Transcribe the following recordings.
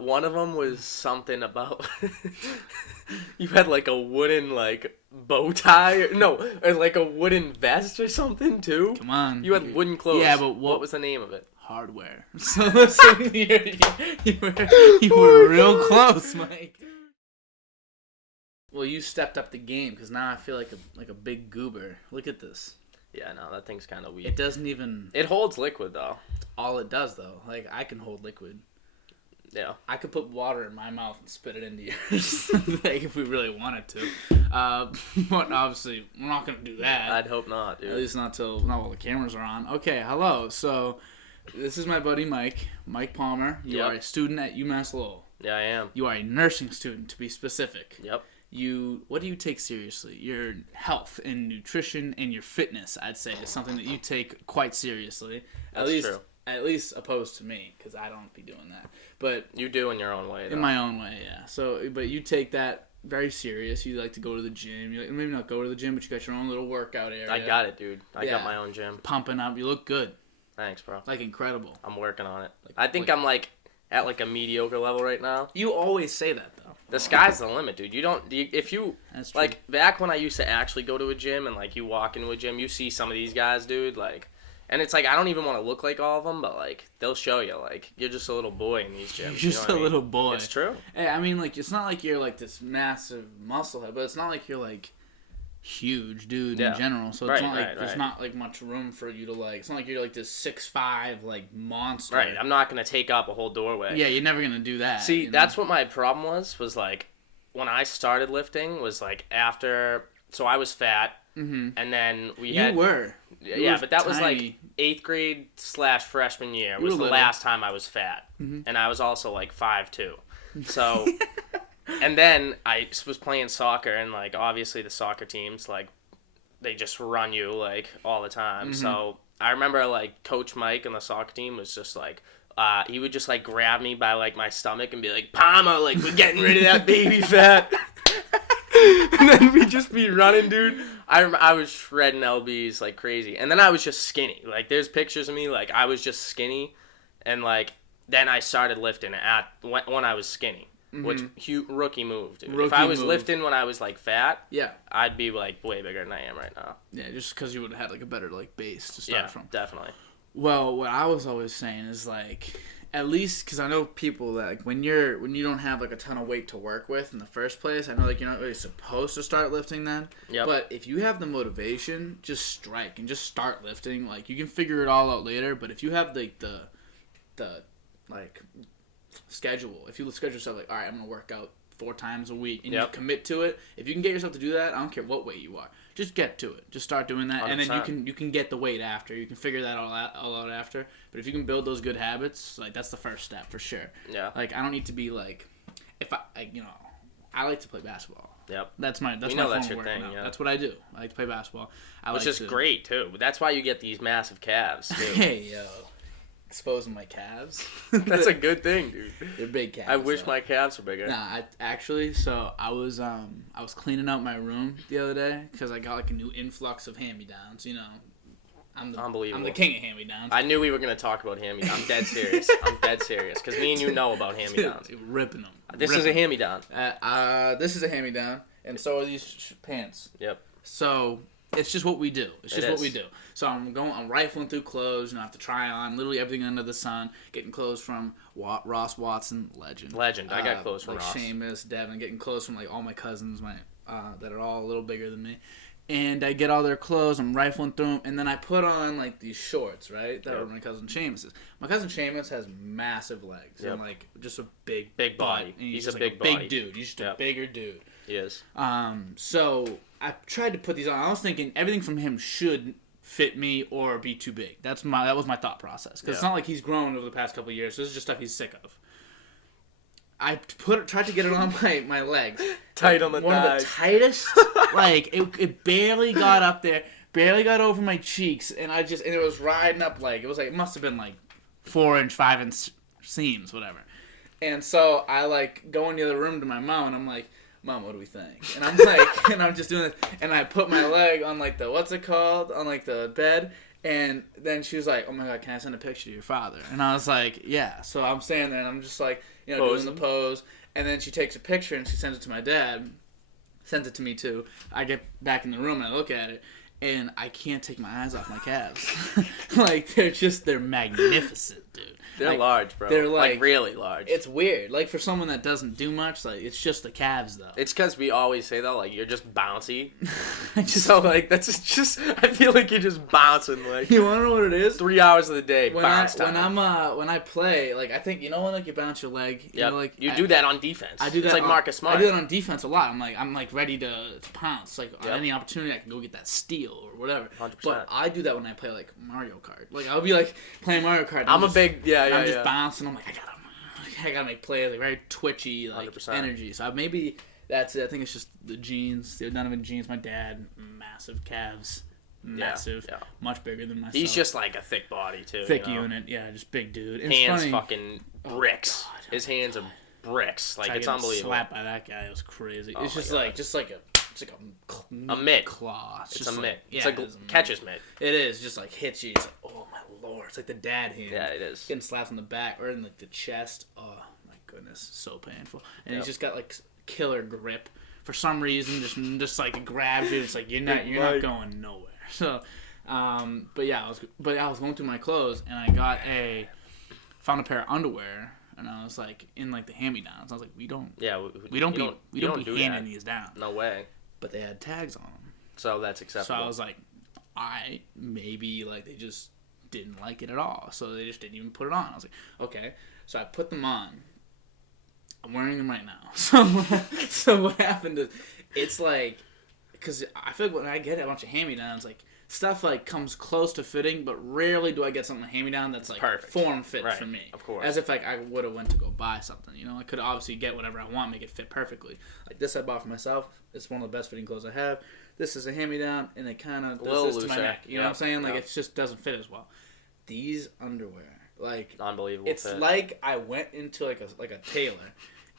One of them was something about you had like a wooden like bow tie. No, or like a wooden vest or something too. Come on. You had wooden clothes. Yeah, but what was the name of it? Hardware. So listen, you were real close, Mike. Well, you stepped up the game because now I feel like a big goober. Look at this. Yeah, no, that thing's kind of weak. It doesn't even. It holds liquid though. All it does though, like I can hold liquid. Yeah. I could put water in my mouth and spit it into yours, like if we really wanted to. But obviously, we're not gonna do that. I'd hope not, dude. At least not while the cameras are on. Okay, hello. So, this is my buddy Mike Palmer. You are a student at UMass Lowell. Yeah, I am. You are a nursing student, to be specific. Yep. What do you take seriously? Your health and nutrition and your fitness, I'd say, is something that you take quite seriously. That's true. At least opposed to me, because I don't be doing that. But you do in your own way, though. In my own way, yeah. So, but you take that very serious. You like to go to the gym. You maybe not go to the gym, but you got your own little workout area. I got it, dude. I got my own gym. Pumping up. You look good. Thanks, bro. Like incredible. I'm working on it. I think I'm like at like a mediocre level right now. You always say that though. The sky's the limit, dude. If you That's true. like back when I used to actually go to a gym and like you walk into a gym, you see some of these guys, dude, like. And it's like, I don't even want to look like all of them, but, like, they'll show you, like, you're just a little boy in these gyms. You're just a little boy. It's true. Hey, I mean, like, it's not like you're, like, this massive muscle head, but it's not like you're, like, huge dude in general. So it's not like there's not, like, much room for you to, like, it's not like you're, like, this 6'5", like, monster. Right. I'm not going to take up a whole doorway. Yeah, you're never going to do that. See, that's what my problem was, like, when I started lifting was, like, after, so I was fat. Mm-hmm. And then you were. Yeah, but that was like 8th grade / freshman year was the last time I was fat. Mm-hmm. And I was also like 5'2". So, and then I was playing soccer and like obviously the soccer teams, like they just run you like all the time. Mm-hmm. So I remember like Coach Mike and the soccer team was just like, he would just like grab me by like my stomach and be like, Palmer, like we're getting rid of that baby fat. And then we'd just be running, dude. I was shredding LBs like crazy. And then I was just skinny. Like, there's pictures of me, like, I was just skinny. And, like, then I started lifting when I was skinny. Mm-hmm. Which, rookie move, dude. If I was lifting when I was, like, fat, I'd be, like, way bigger than I am right now. Yeah, just because you would have had, like, a better, like, base to start from. Yeah, definitely. Well, what I was always saying is, like... At least, because I know people that, like, when you don't have, like, a ton of weight to work with in the first place, I know, like, you're not really supposed to start lifting then. Yep. But if you have the motivation, just strike and just start lifting. Like, you can figure it all out later, but if you have, like, the schedule, if you schedule yourself, like, all right, I'm going to work out 4 times a week, and you commit to it, if you can get yourself to do that, I don't care what weight you are. Just get to it. Just start doing that, 100%. And then you can get the weight after. You can figure that all out after. But if you can build those good habits, like that's the first step for sure. Yeah. Like I don't need to be like, I like to play basketball. Yep. That's my that's your thing. Yeah. That's what I do. I like to play basketball. Which is great too. That's why you get these massive calves too. Hey yo. Exposing my calves. That's a good thing, dude. They're big calves. I wish my calves were bigger. Nah, I was cleaning out my room the other day because I got like a new influx of hand-me-downs. You know, Unbelievable. I'm the king of hand-me-downs. I knew we were gonna talk about hand-me-downs. I'm dead serious. Because me and you know about hand-me-downs. Dude, ripping them. This is a hand-me-down. This is a hand-me-down, and so are these pants. Yep. So. It's just what we do. What we do. So I'm rifling through clothes, I have to try on literally everything under the sun, getting clothes from Ross Watson, legend. I got clothes from Ross. Seamus, Devin, getting clothes from like all my cousins, that are all a little bigger than me. And I get all their clothes, I'm rifling through them, and then I put on like these shorts, right? That were my cousin Seamus's. My cousin Seamus has massive legs and like just a big body. He's a like big big dude. He's just a bigger dude. He is. So I tried to put these on. I was thinking everything from him should fit me or be too big. That was my thought process. Because it's not like he's grown over the past couple of years. So this is just stuff he's sick of. I tried to get it on my legs. Tight on the thighs. One of the tightest. Like, it barely got up there. Barely got over my cheeks. And it was riding up like, it must have been like 4-inch, 5-inch seams, whatever. And so I like go in the other room to my mom and I'm like, Mom, what do we think? And I'm like, and I'm just doing this, and I put my leg on like the, what's it called? On like the bed, and then she was like, oh my God, can I send a picture to your father? And I was like, yeah. So I'm standing there, and I'm just like, you know, doing the pose, and then she takes a picture, and she sends it to my dad, sends it to me too. I get back in the room, and I look at it, and I can't take my eyes off my calves. Like, they're magnificent, dude. They're like, large, bro. They're like really large. It's weird. Like, for someone that doesn't do much, like, it's just the calves, though. It's because we always say, though, like, you're just bouncy. So, like, that's just, I feel like you're just bouncing, like. You want to know what it is? 3 hours of the day, bounce time. When I play, like, I think, you know when, like, you bounce your leg? Yeah. Like, you do that on defense. I do that. It's like Marcus Smart. I do that on defense a lot. I'm like ready to pounce. Like, on any opportunity, I can go get that steal or whatever. 100%. But I do that when I play, like, Mario Kart. Like, I'll be, like, playing Mario Kart. I'm just bouncing. I'm like, I gotta make plays, like very twitchy, like 100%. Energy. So maybe that's it. I think it's just the genes, the Donovan genes. My dad, massive calves, massive, much bigger than myself. He's just like a thick body too. Thick unit, just big dude. Hands fucking bricks. Oh, his hands are bricks. Like it's unbelievable. Slapped by that guy, it was crazy. It's just like a mitt. Claw. It's a mitt. It's like catcher's mitt. It is just like hits you. It's like, oh my lord! It's like the dad hand. Yeah, it is. Getting slapped in the back or in like the chest. Oh my goodness, so painful. And he's just got like killer grip for some reason. Just like grabs you. It's like you're not going nowhere. So, but I was going through my clothes and I found a pair of underwear. And I was like in like the hand-me-downs. I was like, we don't be handing these down. No way. But they had tags on them. So that's acceptable. So I was like, maybe like they just didn't like it at all. So they just didn't even put it on. I was like, okay. So I put them on. I'm wearing them right now. So what happened is, it's like, because I feel like when I get a bunch of hand-me-downs, like stuff like comes close to fitting, but rarely do I get something hand-me-down that's like perfect form fit for me. Of course. As if like I would have went to go buy something. You know, I could obviously get whatever I want, make it fit perfectly. Like this I bought for myself. It's one of the best fitting clothes I have. This is a hand-me-down, and it kind of does this to my neck. You know what I'm saying? Like it just doesn't fit as well. These underwear, like unbelievable. It's fit. like I went into like a tailor,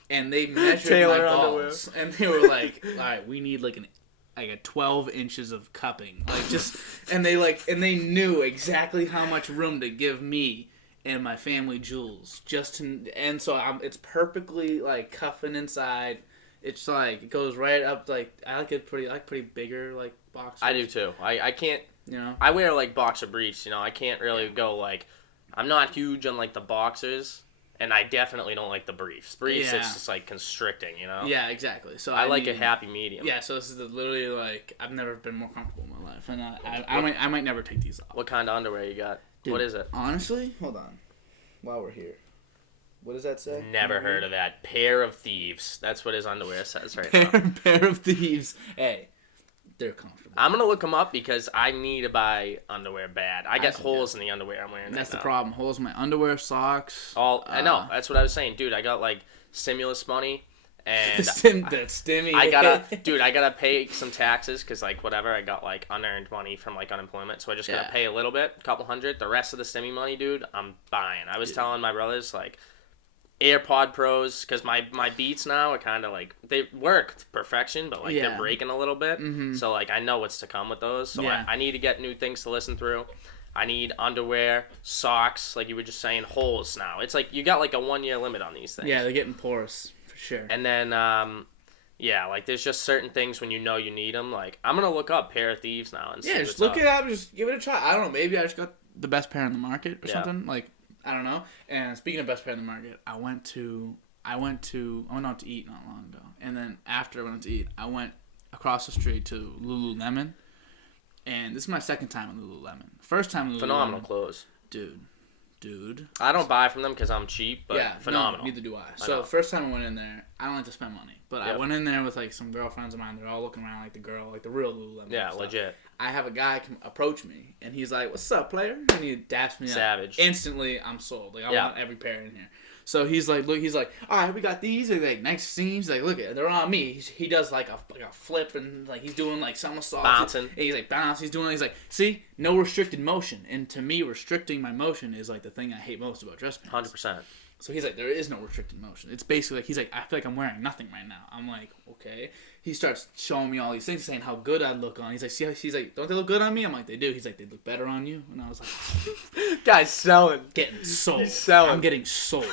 and they measured my balls, and they were like, all right, we need like a 12 inches of cupping, like just, and they knew exactly how much room to give me and my family jewels, and so it's perfectly like cuffing inside. It's like it goes right up. Like I like pretty bigger like boxers. I do too. I can't. You know. I wear like boxer briefs. You know, I can't really go like. I'm not huge on like the boxers. And I definitely don't like the briefs. It's just like constricting, you know? Yeah, exactly. So I like a happy medium. Yeah, so this is literally like, I've never been more comfortable in my life. And I might never take these off. What kind of underwear you got? Dude, what is it? Honestly, hold on. While we're here. What does that say? Never heard of that. Pair of thieves. That's what his underwear says right now. Pair of thieves. Hey, they're comfortable. I'm going to look them up because I need to buy underwear bad. I got holes in the underwear I'm wearing. That's the problem. Holes in my underwear, socks. I know. That's what I was saying. Dude, I got like stimulus money. And that stimmy. I gotta pay some taxes because like whatever, I got like unearned money from like unemployment. So I just gotta pay a little bit, a couple hundred. The rest of the stimmy money, dude, I'm buying. I was telling my brothers like, AirPod Pros, because my Beats now are kind of like, they work to perfection, but like they're breaking a little bit. Mm-hmm. So like I know what's to come with those. So I need to get new things to listen through. I need underwear, socks, like you were just saying, holes now. It's like you got like a 1 year limit on these things. Yeah, they're getting porous for sure. And then like there's just certain things when you know you need them. Like I'm gonna look up Pair of Thieves now and see just look it up, just give it a try. I don't know, maybe I just got the best pair in the market or something like. I don't know. And speaking of best pair in the market, I went out to eat not long ago. And then after I went out to eat, I went across the street to Lululemon. And this is my second time at Lululemon. First time at Lululemon. Phenomenal clothes. Dude. I don't buy from them because I'm cheap, but phenomenal. No, neither do I. So first time I went in there, I don't like to spend money. But I went in there with like some girlfriends of mine. They're all looking around like the real Lululemon. Yeah, legit. I have a guy approach me, and he's like, "What's up, player?" And he daps me Savage. up. Instantly, I'm sold. Like, I want every pair in here. So he's like, all right, we got these. And like, nice seams. Like, look at, they're on me. He does like a flip, and like he's doing like somersaults. Bouncing. And he's like bouncing. He's like, see, no restricted motion. And to me, restricting my motion is like the thing I hate most about dress pants. 100%. So he's like, there is no restricted motion. It's basically like, he's like, I feel like I'm wearing nothing right now. I'm like, okay. He starts showing me all these things, saying how good I look on. He's like, see how, he's like, don't they look good on me? I'm like, they do. He's like, they look better on you. And I was like, guy's selling. Getting sold. He's selling. I'm getting sold.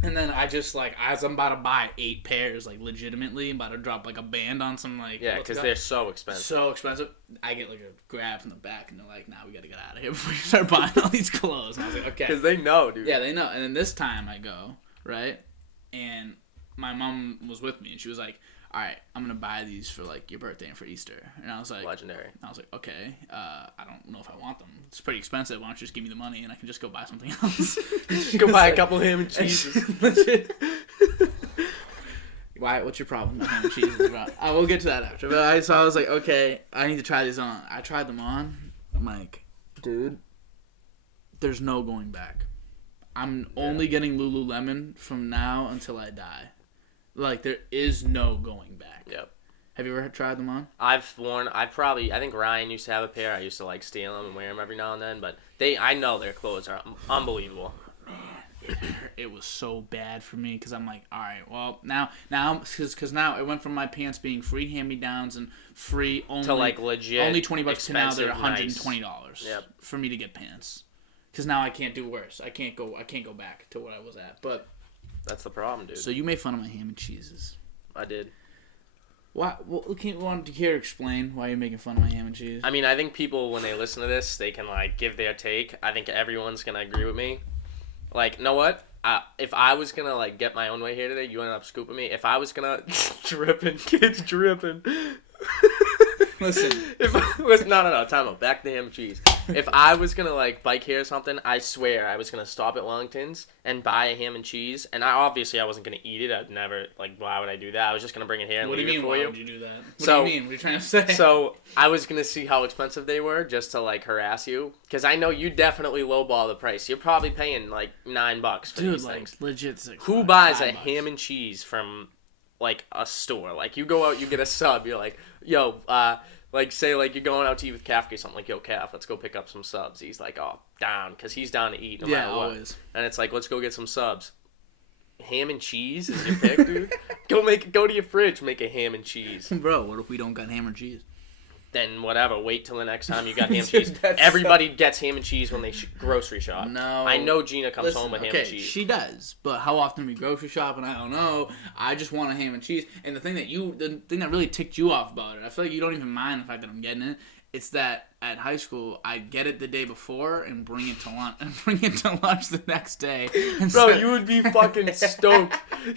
And then I just, like, as I'm about to buy 8 pairs, like, legitimately, I'm about to drop, like, a band on some, like... Yeah, because they're so expensive. So expensive. I get, like, a grab from the back, and they're like, nah, we gotta get out of here before you start buying all these clothes. And I was like, okay. Because they know, dude. Yeah, they know. And then this time I go, right? And my mom was with me, and she was like, all right, I'm going to buy these for, like, your birthday and for Easter. And I was like... Legendary. I was like, okay, I don't know if I want them. It's pretty expensive. Why don't you just give me the money and I can just go buy something else? Go buy a couple ham and cheeses. Legit. Why? What's your problem with ham and cheeses, bro? I will get to that after. But so I was like, okay, I need to try these on. I tried them on. I'm like, dude, there's no going back. I'm only getting Lululemon from now until I die. Like, there is no going back. Yep. Have you ever tried them on? I think Ryan used to have a pair. I used to, like, steal them and wear them every now and then. But I know their clothes are unbelievable. Man, it was so bad for me because I'm like, all right, well, now, because now it went from my pants being free hand-me-downs and free only... To, like, legit only $20 to now they're $120 for me to get pants. Because now I can't do worse. I can't go back to what I was at. But... That's the problem, dude. So you made fun of my ham and cheeses. I did. Why? Well, want to hear explain why you're making fun of my ham and cheese? I mean, I think people, when they listen to this, they can, like, give their take. I think everyone's going to agree with me. Like, you know what? If I was going to, like, get my own way here today, you ended up scooping me. If I was going to... Dripping. Kids dripping. Listen. No, time out. Back to ham and cheese. If I was going to, like, bike here or something, I swear I was going to stop at Wellington's and buy a ham and cheese. And I wasn't going to eat it. I'd never, like, why would I do that? I was just going to bring it here and leave it for you. What do you mean, why would you do that? What do you mean? What are you trying to say? So, I was going to see how expensive they were just to, like, harass you. Because I know you definitely lowball the price. You're probably paying, like, $9 for these things. Legit. Who buys a ham and cheese from, like, a store? Like, you go out, you get a sub. You're like, yo, like, say, like, you're going out to eat with Kafka or something, like, yo, Kaf, let's go pick up some subs. He's like, oh, down, because he's down to eat no matter what. Always. And it's like, let's go get some subs. Ham and cheese is your pick, dude? Go to your fridge, make a ham and cheese. Bro, what if we don't got ham and cheese? Then whatever, wait till the next time you got ham and cheese. Everybody gets ham and cheese when they grocery shop. No. I know Gina comes home with ham and cheese. She does, but how often we grocery shop, and I don't know. I just want a ham and cheese. And the thing that really ticked you off about it, I feel like you don't even mind the fact that I'm getting it. It's that at high school, I get it the day before and bring it to lunch the next day. Bro, you would be fucking stoked.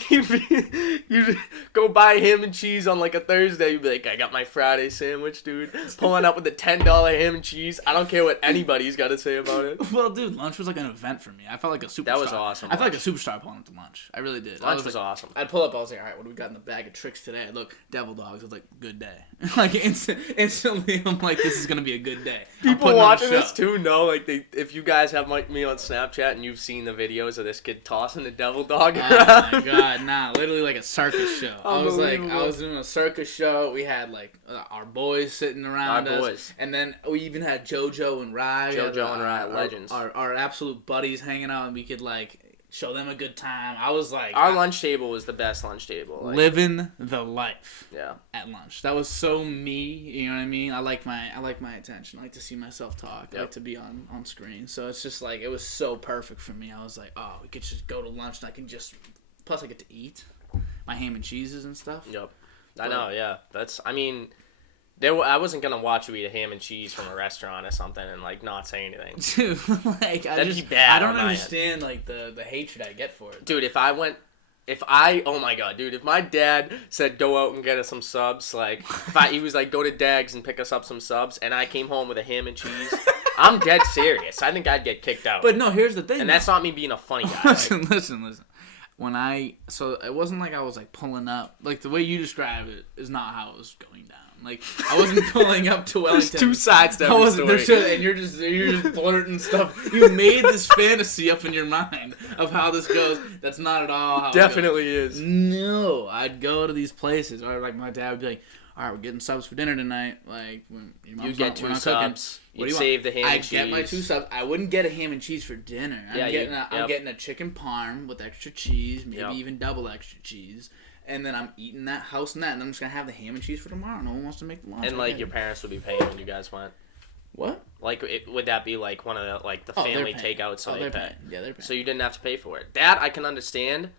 You'd go buy ham and cheese on like a Thursday. You'd be like, I got my Friday sandwich, dude. Pulling up with the $10 ham and cheese. I don't care what anybody's got to say about it. Well, dude, lunch was like an event for me. I felt like a superstar. That was awesome. I felt like a superstar pulling up to lunch. I really did. Lunch was awesome. I'd pull up. I was like, all right, what do we got in the bag of tricks today? I'd look, devil dogs. I was like, good day. Like instantly, I'm like, this is gonna be a good day. People watching this too know, like, if you guys have me on Snapchat and you've seen the videos of this kid tossing the devil dog around. Oh my god, nah, literally like a circus show. I was doing a circus show. We had like our boys sitting around us, and then we even had JoJo and Rye. Legends. Our absolute buddies hanging out, and we could like show them a good time. I was like... Our lunch table was the best lunch table. Like, living the life. Yeah. At lunch. That was so me, you know what I mean? I like my attention. I like to see myself talk. I like to be on screen. So it's just like, it was so perfect for me. I was like, oh, we could just go to lunch and I can just... Plus I get to eat my ham and cheeses and stuff. Yep. I know, yeah. I mean... I wasn't going to watch you eat a ham and cheese from a restaurant or something and, like, not say anything. Dude, like, that'd be bad. I don't understand, like, the hatred I get for it. Dude, oh my god, dude, if my dad said go out and get us some subs, like, he was like, go to Dags and pick us up some subs, and I came home with a ham and cheese, I'm dead serious. I think I'd get kicked out. But no, here's the thing. And that's not me being a funny guy. Listen. So it wasn't like I was, like, pulling up. Like, the way you describe it is not how it was going down. Like, I wasn't pulling up to Wellington. There's two sides to every story. And you're just blurting stuff. You made this fantasy up in your mind of how this goes. That's not at all how Definitely is. No. I'd go to these places. Or, like, my dad would be like, all right, we're getting subs for dinner tonight. Like, when your mom's you get 2 subs. You save the ham and cheese. I get my 2 subs. I wouldn't get a ham and cheese for dinner. I'm getting a chicken parm with extra cheese, maybe even double extra cheese. And then I'm eating that, housing that, and I'm just going to have the ham and cheese for tomorrow. No one wants to make the lunch. And, like, your parents would be paying when you guys went. What? Like, would that be, like, one of the, like, the family takeouts, so they pay? Yeah, they're paying. So you didn't have to pay for it. That I can understand.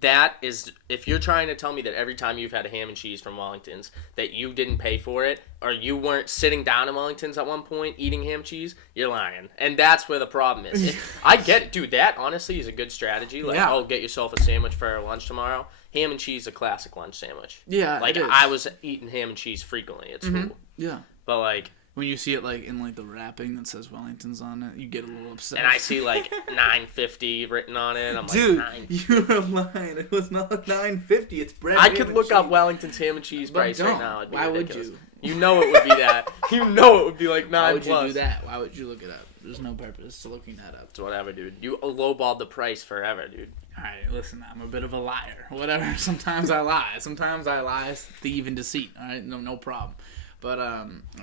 That is, if you're trying to tell me that every time you've had a ham and cheese from Wellington's that you didn't pay for it, or you weren't sitting down in Wellington's at one point eating ham and cheese, you're lying. And that's where the problem is. I get it, dude. That honestly is a good strategy. Like, get yourself a sandwich for lunch tomorrow. Ham and cheese is a classic lunch sandwich. Yeah, like I was eating ham and cheese frequently at school. Yeah, but like. When you see it, like, in, like, the wrapping that says Wellington's on it, you get a little upset. And I see, like, $9.50 written on it. I'm like, dude, you were lying. It was not $9.50. It's bread. I could look up Wellington's ham and cheese price right now. Why would you? You know it would be that. You know it would be, like, $9+. Why would you do that? Why would you look it up? There's no purpose to looking that up. It's whatever, dude. You lowballed the price forever, dude. All right, listen, I'm a bit of a liar. Whatever. Sometimes I lie. Sometimes I lie, thief, and deceit. All right? No problem. But,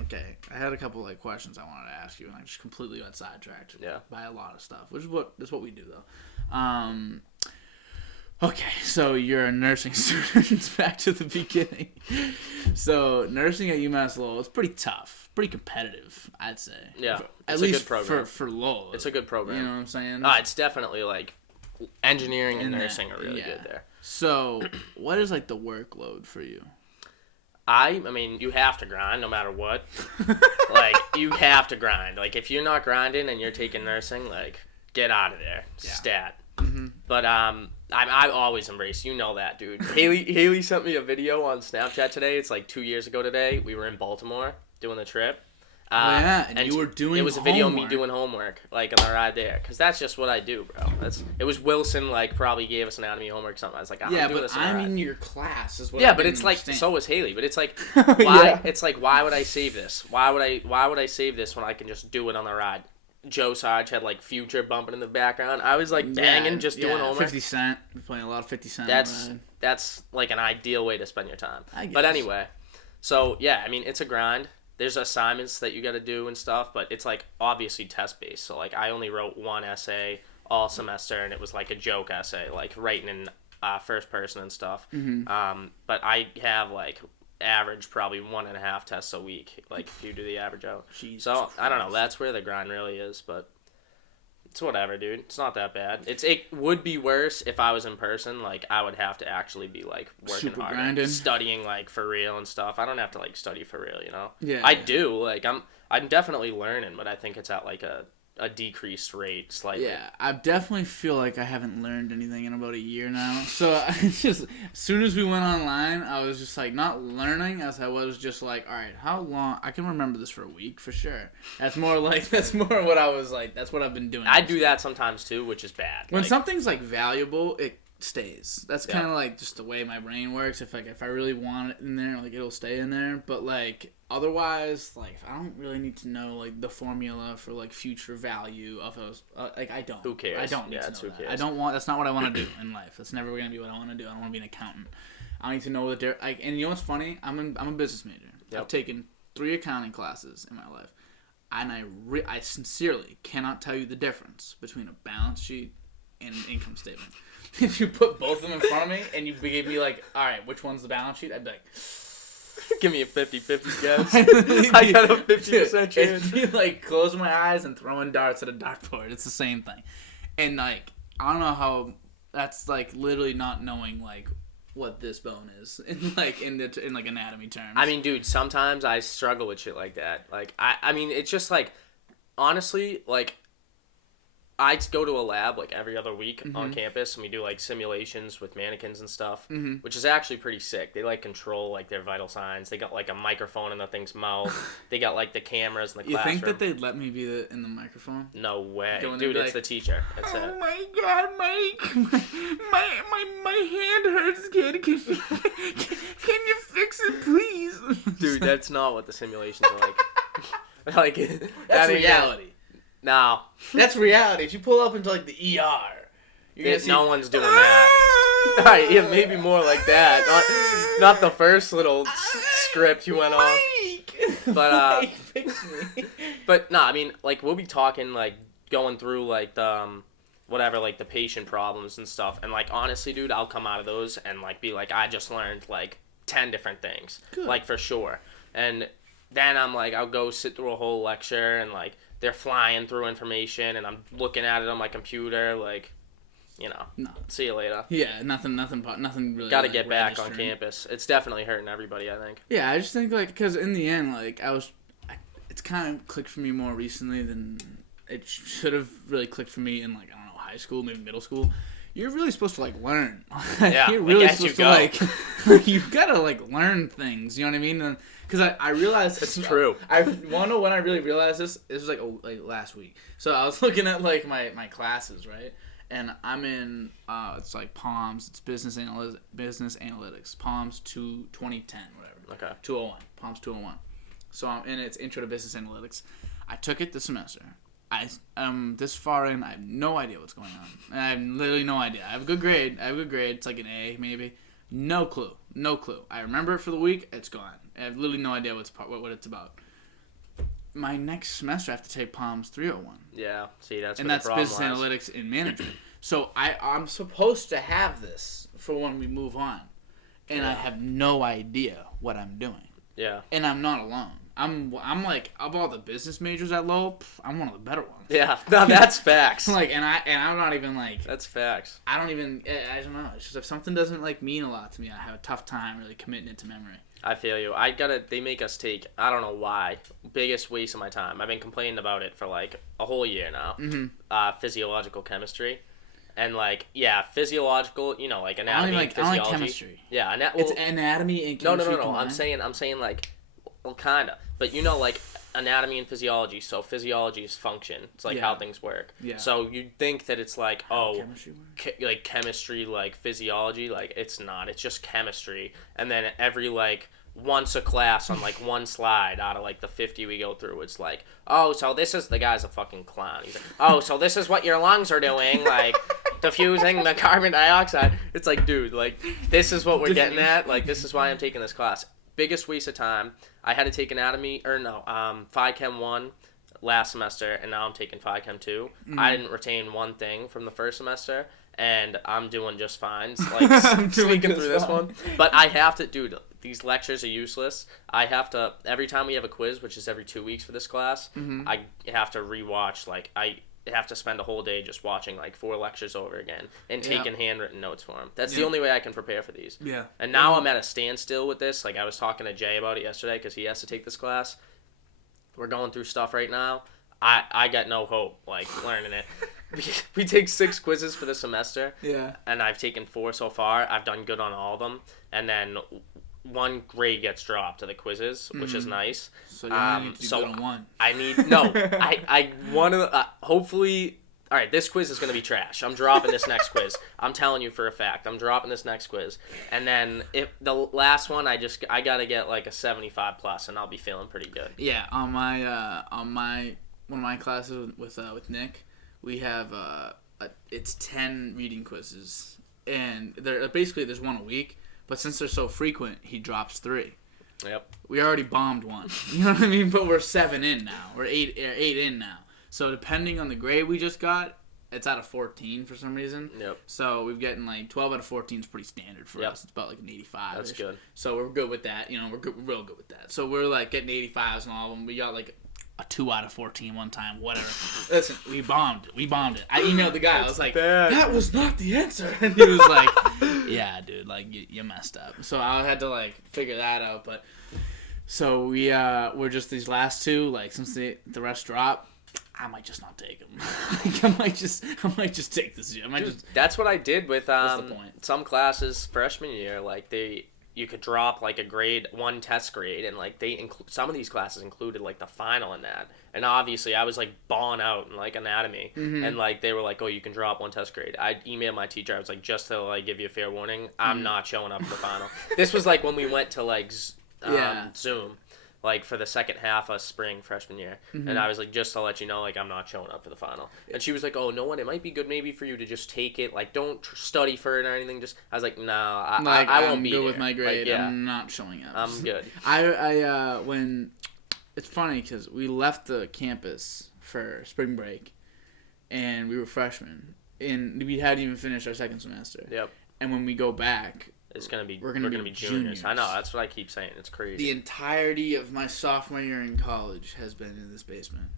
okay, I had a couple, like, questions I wanted to ask you, and I just completely got sidetracked by a lot of stuff, which is that's what we do, though. Okay, so you're a nursing student, back to the beginning. So, nursing at UMass Lowell is pretty tough, pretty competitive, I'd say. Yeah, at least good program. For Lowell. It's a good program. You know what I'm saying? It's definitely, like, engineering and nursing are really good there. So, what is, like, the workload for you? I mean, you have to grind no matter what. Like, you have to grind. Like, if you're not grinding and you're taking nursing, like, get out of there. Yeah. Stat. Mm-hmm. But I always embrace. You know that, dude. Haley sent me a video on Snapchat today. It's like 2 years ago today. We were in Baltimore doing the trip. And you were doing homework. It was a video of me doing homework, like, on the ride there. Because that's just what I do, bro. It was Wilson, like, probably gave us anatomy homework or something. I was like, I'm doing this on the ride. I'm in your class is what but it's understand. Like, so was Haley. But it's like, why? It's like, why would I save this? Why would I save this when I can just do it on the ride? Joe Sarge had, like, Future bumping in the background. I was, like, banging, just doing homework. 50 Cent. We're playing a lot of 50 Cent. That's, like, an ideal way to spend your time. But anyway, so, yeah, I mean, it's a grind. There's assignments that you got to do and stuff, but it's, like, obviously test-based. So, like, I only wrote one essay all semester, and it was, like, a joke essay, like, writing in first person and stuff. Mm-hmm. But I have, like, average probably 1.5 tests a week, like, if you do the average out. Jesus so, Christ. I don't know. That's where the grind really is, but it's whatever, dude. It's not that bad. It would be worse if I was in person. Like, I would have to actually be, like, working super hard, grinding. Studying, like, for real and stuff. I don't have to, like, study for real, you know? Yeah. I do. Like, I'm definitely learning, but I think it's at, like, a decreased rate slightly. Yeah, I definitely feel like I haven't learned anything in about a year now. So it's just, as soon as we went online, I was just like, not learning as I was just like, all right, how long? I can remember this for a week for sure. That's more what I was like, that's what I've been doing. I do that sometimes too, which is bad. When something's like valuable, it stays. That's kind of like just the way my brain works. If I really want it in there, like, it'll stay in there. But like, otherwise, like, if I don't really need to know, like, the formula for, like, future value of those, like, I don't. Who cares? I don't need to know that. I don't want. That's not what I want to do in life. That's never gonna be what I want to do. I don't want to be an accountant. I need to know that and you know what's funny? I'm a business major. Yep. I've taken 3 accounting classes in my life, and I sincerely cannot tell you the difference between a balance sheet and an income statement. If you put both of them in front of me and you gave me, like, all right, which one's the balance sheet? I'd be like, give me a 50-50 guess. I got a 50% chance. It'd be like closing my eyes and throwing darts at a dartboard. It's the same thing. And, like, I don't know how that's, like, literally not knowing, like, what this bone is in like anatomy terms. I mean, dude, sometimes I struggle with shit like that. Like, I mean, it's just like, honestly, like, I go to a lab like every other week on campus, and we do like simulations with mannequins and stuff, which is actually pretty sick. They like control like their vital signs. They got like a microphone in the thing's mouth. They got like the cameras in the classroom. You think that they'd let me be in the microphone? No way, dude. It's like, the teacher. That's it. Oh my god, Mike! My hand hurts, kid. Can you fix it, please? Dude, that's not what the simulations are like. Like that's reality. No. That's reality. If you pull up into, like, the ER... No one's doing that. Alright, yeah, maybe more like that. Not the first little script you went on. But Mike, fix me. But no, I mean, like, we'll be talking, like, going through, like, the whatever, like, the patient problems and stuff, and, like, honestly, dude, I'll come out of those and, like, be like, I just learned, like, 10 different things. Good. Like, for sure. And then I'm like, I'll go sit through a whole lecture, and, like, they're flying through information, and I'm looking at it on my computer, like, you know, no. See you later. Yeah, nothing really. Got to get back on campus. It's definitely hurting everybody, I think. Yeah, I just think, like, because in the end, like, it's kind of clicked for me more recently than it should have really clicked for me in, like, I don't know, high school, maybe middle school. You're really supposed to, like, learn. Yeah, you're really supposed to, like, you've got to, like, learn things, you know what I mean? Because I realized... It's true. I want to know when I really realized this. This was, like last week. So I was looking at, like, my classes, right? And I'm in, it's like POMS, it's business analytics, POMS 2010, whatever. Okay. 201, POMS 201. So and it's Intro to Business Analytics. I took it this semester. I'm this far in, I have no idea what's going on. I have literally no idea. I have a good grade. It's like an A, maybe. No clue. I remember it for the week, it's gone. I have literally no idea what it's about. My next semester I have to take POMS 301. Yeah, see, that's and that's business analytics in management. So I'm supposed to have this for when we move on, and I have no idea what I'm doing. Yeah, and I'm not alone. I'm like, of all the business majors at Lowell, I'm one of the better ones. Yeah, no, that's facts. Like, and I'm not even like. That's facts. I don't know. It's just if something doesn't like mean a lot to me, I have a tough time really committing it to memory. I feel you. They make us take, I don't know why, biggest waste of my time. I've been complaining about it for like a whole year now. Mm-hmm. Physiological chemistry. And like, yeah, physiological, you know, like anatomy and physiology. I don't like chemistry. Yeah. It's anatomy and chemistry. No. I'm saying like, well, kind of. But you know, like, anatomy and physiology. So physiology is function. It's like how things work. Yeah. So you'd think that it's like, like chemistry, like physiology. Like, it's not. It's just chemistry. And then every, like, once a class on, like, one slide out of, like, the 50 we go through, it's like, oh, so this is, the guy's a fucking clown. He's like, oh, so this is what your lungs are doing, like, diffusing the carbon dioxide. It's like, dude, like, this is what we're getting at. Like, this is why I'm taking this class. Biggest waste of time. I had to take Phy Chem 1 last semester, and now I'm taking Phy Chem 2. Mm-hmm. I didn't retain one thing from the first semester, and I'm doing just fine. Like, sneaking through this one. But I have to, dude, these lectures are useless. I have to, every time we have a quiz, which is every 2 weeks for this class, mm-hmm. I have to rewatch, like, I have to spend a whole day just watching, like, 4 lectures over again and taking handwritten notes for them. That's the only way I can prepare for these. Yeah. And now I'm at a standstill with this. Like, I was talking to Jay about it yesterday because he has to take this class. We're going through stuff right now. I got no hope, like, learning it. We take 6 quizzes for the semester. Yeah. And I've taken 4 so far. I've done good on all of them. And then 1 grade gets dropped to the quizzes, which is nice. So you need to do good on 1. I want to, hopefully, all right, this quiz is going to be trash. I'm dropping this next quiz. I'm telling you for a fact. I'm dropping this next quiz. And then if the last one, I got to get like a 75 plus, and I'll be feeling pretty good. Yeah, on one of my classes with Nick, we have, it's 10 reading quizzes. And there's 1 a week. But since they're so frequent, he drops 3. Yep. We already bombed 1. You know what I mean? But we're 7 in now. We're 8 in now. So depending on the grade we just got, it's out of 14 for some reason. Yep. So we've gotten like 12 out of 14 is pretty standard for us. It's about like an 85. That's good. So we're good with that. You know, we're real good with that. So we're like getting 85s and all of them. We got like a 2 out of 14 one time, whatever. Listen, we bombed it. I emailed the guy. I was like, that was not the answer. And he was like, yeah, dude, like, you messed up. So I had to, like, figure that out. But so we're just these last 2, like, since the rest dropped, I might just not take them. Like, I might just take this year. That's what I did with what's the point? Some classes freshman year. Like, you could drop like a grade, 1 test grade, and like some of these classes included like the final in that. And obviously I was like balling out in like anatomy, mm-hmm. and like they were like, oh, you can drop 1 test grade. I emailed my teacher. I was like, just to like give you a fair warning, I'm not showing up for the final. This was like when we went to like Zoom. like for the second half of spring freshman year, and I was like, just to let you know, like I'm not showing up for the final. And she was like, oh, no one, it might be good maybe for you to just take it, like don't study for it or anything. Just I was like, no, I won't be good there. with my grade. Like, yeah. I'm not showing up. I'm good. When it's funny because we left the campus for spring break, and we were freshmen, and we hadn't even finished our second semester. Yep. And when we go back, we're gonna be juniors. I know, that's what I keep saying. It's crazy. The entirety of my sophomore year in college has been in this basement.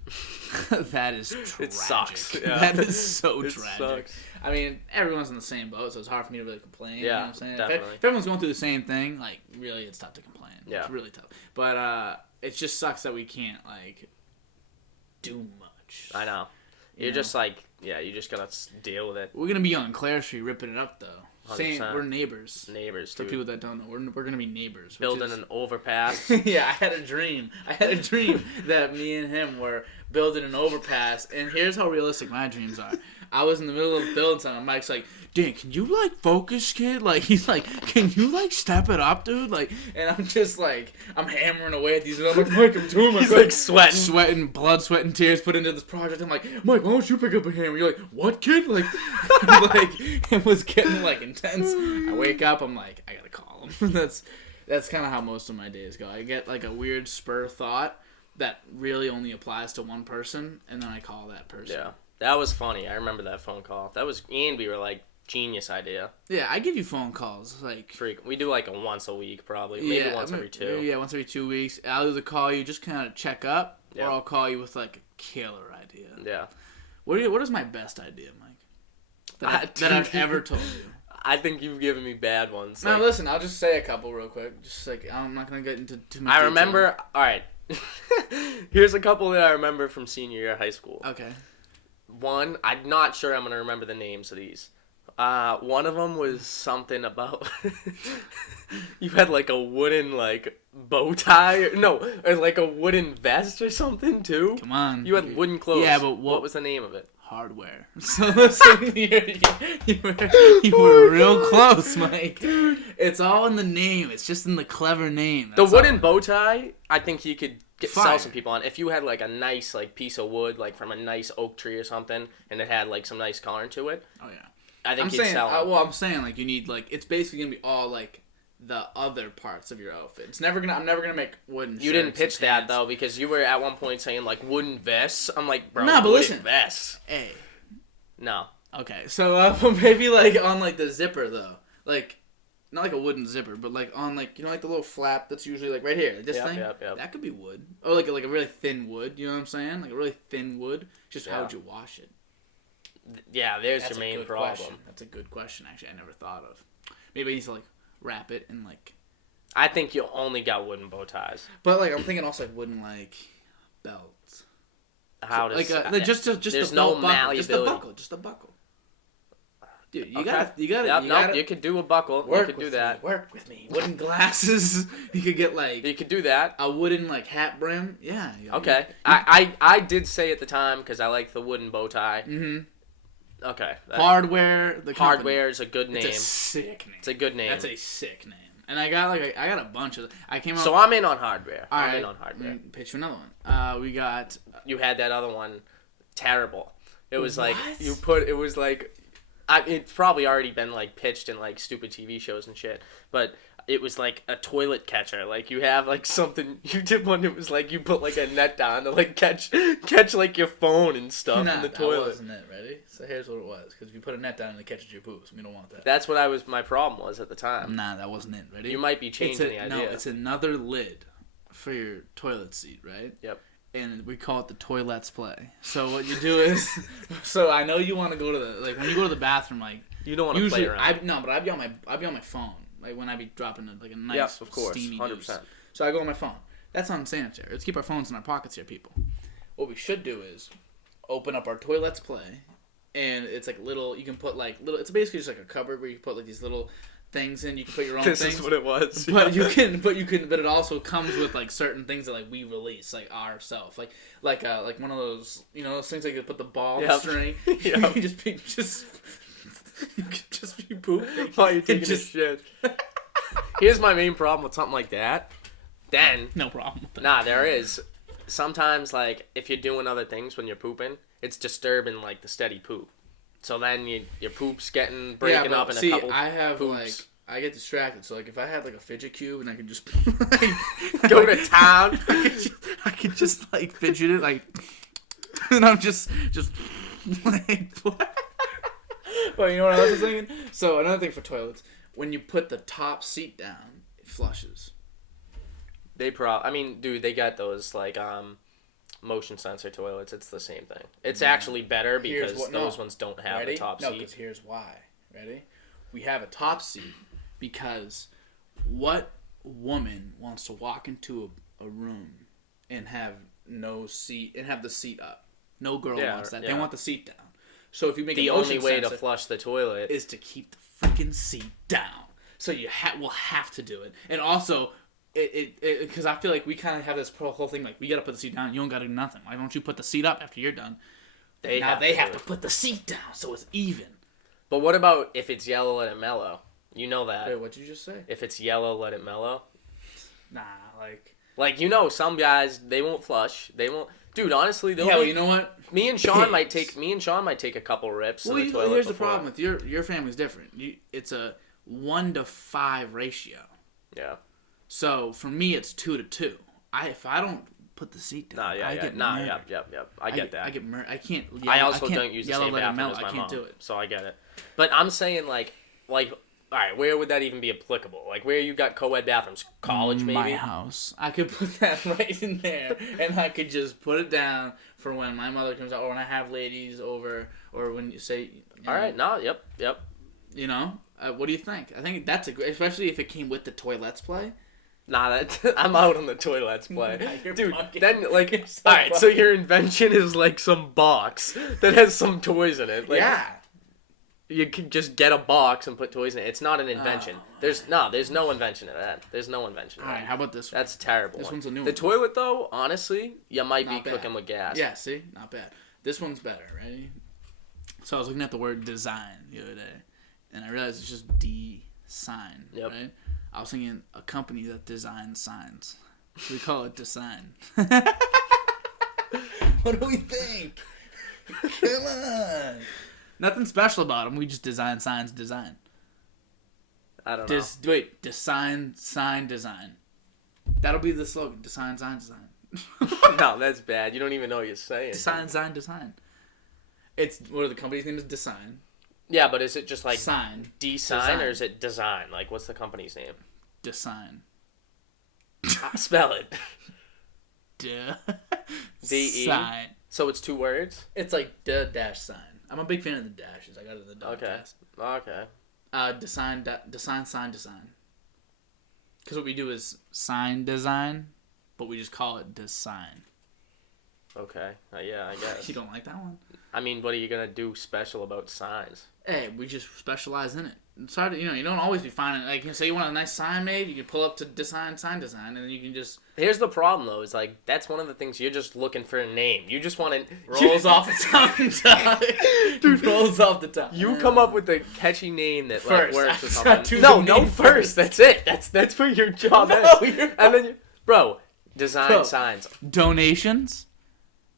That is tragic. It sucks. Yeah. That is so it tragic. Sucks. I mean, everyone's in the same boat, so it's hard for me to really complain. Yeah, you know what I'm saying? definitely. If everyone's going through the same thing, like, really, it's tough to complain. Yeah. It's really tough. But it just sucks that we can't, like, do much. I know. You're just like, you just gotta deal with it. We're gonna be on Clare Street ripping it up, though. 100%. We're neighbors. Neighbors, For dude. people that don't know, we're gonna be neighbors. Building an overpass. Yeah, I had a dream that me and him were building an overpass, and here's how realistic my dreams are. I was in the middle of building something. Mike's like, Dan, can you, like, focus, kid? Like, he's like, can you, like, step it up, dude? Like, and I'm just, like, I'm hammering away at these, and I'm like, Mike, I'm doing my He's, like, sweating. Sweating, blood, sweat, and tears put into this project. I'm like, Mike, why don't you pick up a hammer? You're like, what, kid? Like, like, it was getting, like, intense. I wake up, I'm like, I gotta call him. That's kind of how most of my days go. I get, like, a weird spur thought that really only applies to one person, and then I call that person. Yeah. That was funny. I remember that phone call. And we were like, genius idea. Yeah, I give you phone calls. Like, we do like a once a week probably. Maybe once every 2. Yeah, once every 2 weeks. I'll either call you, just kind of check up, or I'll call you with like a killer idea. Yeah. What is my best idea, Mike? That I've ever told you? I think you've given me bad ones. No, listen, I'll just say a couple real quick. Just like, I'm not going to get into too much detail. remember, alright. Here's a couple that I remember from senior year of high school. Okay. One, I'm not sure I'm going to remember the names of these. One of them was something about you had like a wooden like bow tie or like a wooden vest or something too. Come on. You had wooden clothes. Yeah, but what was the name of it? Hardware. So listen, you were real close, Mike. It's all in the name. It's just in the clever name. The wooden bow tie, I think you could sell Fire. some people on. If you had like a nice like piece of wood like from a nice oak tree or something, and it had like some nice color to it. Oh yeah. I think you'd sell them. Well, I'm saying like you need like it's basically gonna be all like the other parts of your outfit. I'm never gonna make wooden. You didn't pitch that though because you were at one point saying like wooden vests. I'm like, bro, nah, but wooden listen, vests. Hey. No. Okay, so maybe like on like the zipper though, like not like a wooden zipper, but like on like like the little flap that's usually like right here, this thing. Yep. That could be wood, or like a really thin wood. You know what I'm saying? Like a really thin wood. Just how would you wash it? Yeah, there's your main problem. Question. That's a good question. Actually, I never thought of. Maybe I need to like wrap it and like. I think you only got wooden bow ties. But like I'm thinking also like wooden like belts. How does like just there's the no buckle, malleability. just the buckle. Dude, you okay. gotta. No, you could do a buckle. You could do that. Work with me. Wooden glasses. You could get like. You could do that. A wooden like hat brim. Yeah. Okay. I did say at the time because I like the wooden bow tie. Mm-hmm. Okay. Hardware. The Hardware is a good name. It's a sick name. It's a good name. That's a sick name. And I got a bunch of. I came up. So I'm in on hardware. I'm in on hardware. Pitch you another one. We got. You had that other one. Terrible. It was like you put. It was like. It's probably already been like pitched in like stupid TV shows and shit, but it was like a toilet catcher. Like you have like something you did one. It was like you put like a net down to like catch like your phone and stuff in the toilet. That wasn't it. Ready? So here's what it was. Because if you put a net down and it catches your poops, we don't want that. That's what my problem was at the time. Nah, that wasn't it. Ready? You might be changing the idea. No, it's another lid for your toilet seat, right? Yep. And we call it the toilet's play. So what you do is, so I know you want to go to the when you go to the bathroom, like you don't want to play around. But I'd be on my phone, like when I be dropping a nice of course, steamy 100%. deuce. So I go on my phone. That's unsanitary. Let's keep our phones in our pockets here, people. What we should do is open up our toilet's play, and it's like little. You can put like little. It's basically just like a cupboard where you can put like these little things in. You can put your own things. This is what it was. But it also comes with like certain things that like we release like ourselves, like one of those those things like you put the ball in the string. You can just be pooping while you're taking a shit. Here's my main problem with something like that. Then no problem with that. Nah, there is. Sometimes, like, if you're doing other things when you're pooping, it's disturbing, like, the steady poop. So then your poop's breaking up in a couple I have, poops. I get distracted. So, like, if I had, like, a fidget cube and I could just... Go to town. I could just, like, fidget it, like... And I'm just like... Well, you know what I was thinking? So, another thing for toilets. When you put the top seat down, it flushes. They dude, they got those, like, motion sensor toilets. It's the same thing. It's actually better because those ones don't have a top seat. No, because here's why. Ready? We have a top seat because what woman wants to walk into a room and have no seat and have the seat up? No girl wants that. They want the seat down. So if you make the only way to flush the toilet is to keep the freaking seat down. So you will have to do it. And also, because I feel like we kind of have this whole thing like we gotta put the seat down. You don't gotta do nothing. Why don't you put the seat up after you're done? They have to put the seat down so it's even. But what about if it's yellow, let it mellow? You know that. Wait, what'd you just say? If it's yellow, let it mellow. Nah, like some guys they won't flush. They won't. Dude, honestly, well, you know what? Me and Sean might take a couple rips. Well, in the toilet here's before. the problem with your family's different. It's a 1-to-5 ratio. Yeah. So for me, it's 2-to-2. If I don't put the seat down, I get murdered. Yep. I get that. I get murdered. I can't. I also don't use the same bathroom as my mom. I can't do it. So I get it. But I'm saying like, all right, where would that even be applicable? Like where you got co-ed bathrooms? College, maybe. My house. I could put that right in there, and I could just put it down for when my mother comes out, or when I have ladies over, or when you say. All right. No. Yep. You know, what do you think? I think that's especially if it came with the toilets play. Nah, I'm out on the toilets play. Dude, then, like, so alright, so your invention is, like, some box that has some toys in it. Like, yeah. You can just get a box and put toys in it. It's not an invention. There's no invention in that. There's no invention in that. Alright, how about this one? That's a terrible This one. one's a new one. The toilet, though, honestly, you might not be bad. cooking with gas. Yeah, see? Not bad. This one's better, ready? So I was looking at the word design the other day, and I realized it's just D-sign, right? I was thinking a company that designs signs. We call it Design. What do we think? Come on. Nothing special about them. We just design signs. Design. I don't know. Wait, design, sign, design. That'll be the slogan. Design, sign, design. No, that's bad. You don't even know what you're saying. Design, sign, design. It's what the company's name is Design. Yeah, but is it just like sign? D-sign, or is it design? Like, what's the company's name? Design. Spell it. D-E. Sign. So it's 2 words? It's like dash sign. I'm a big fan of the dashes. I got it in the DOD-Cast. Okay. Design, sign, design. Because what we do is sign design, but we just call it design. Okay. Yeah, I guess. You don't like that one? I mean, what are you going to do special about signs? Hey, we just specialize in it. It's hard to, you don't always be finding, like, say you want a nice sign made, you can pull up to design, and then you can just... Here's the problem, though, is, like, that's one of the things you're just looking for a name. You just want to... Rolls off the tongue. Dude, rolls off the tongue. You come up with a catchy name that, like, works or something. No, first. That's it. That's what your job is. And then, bro, design signs. Donations.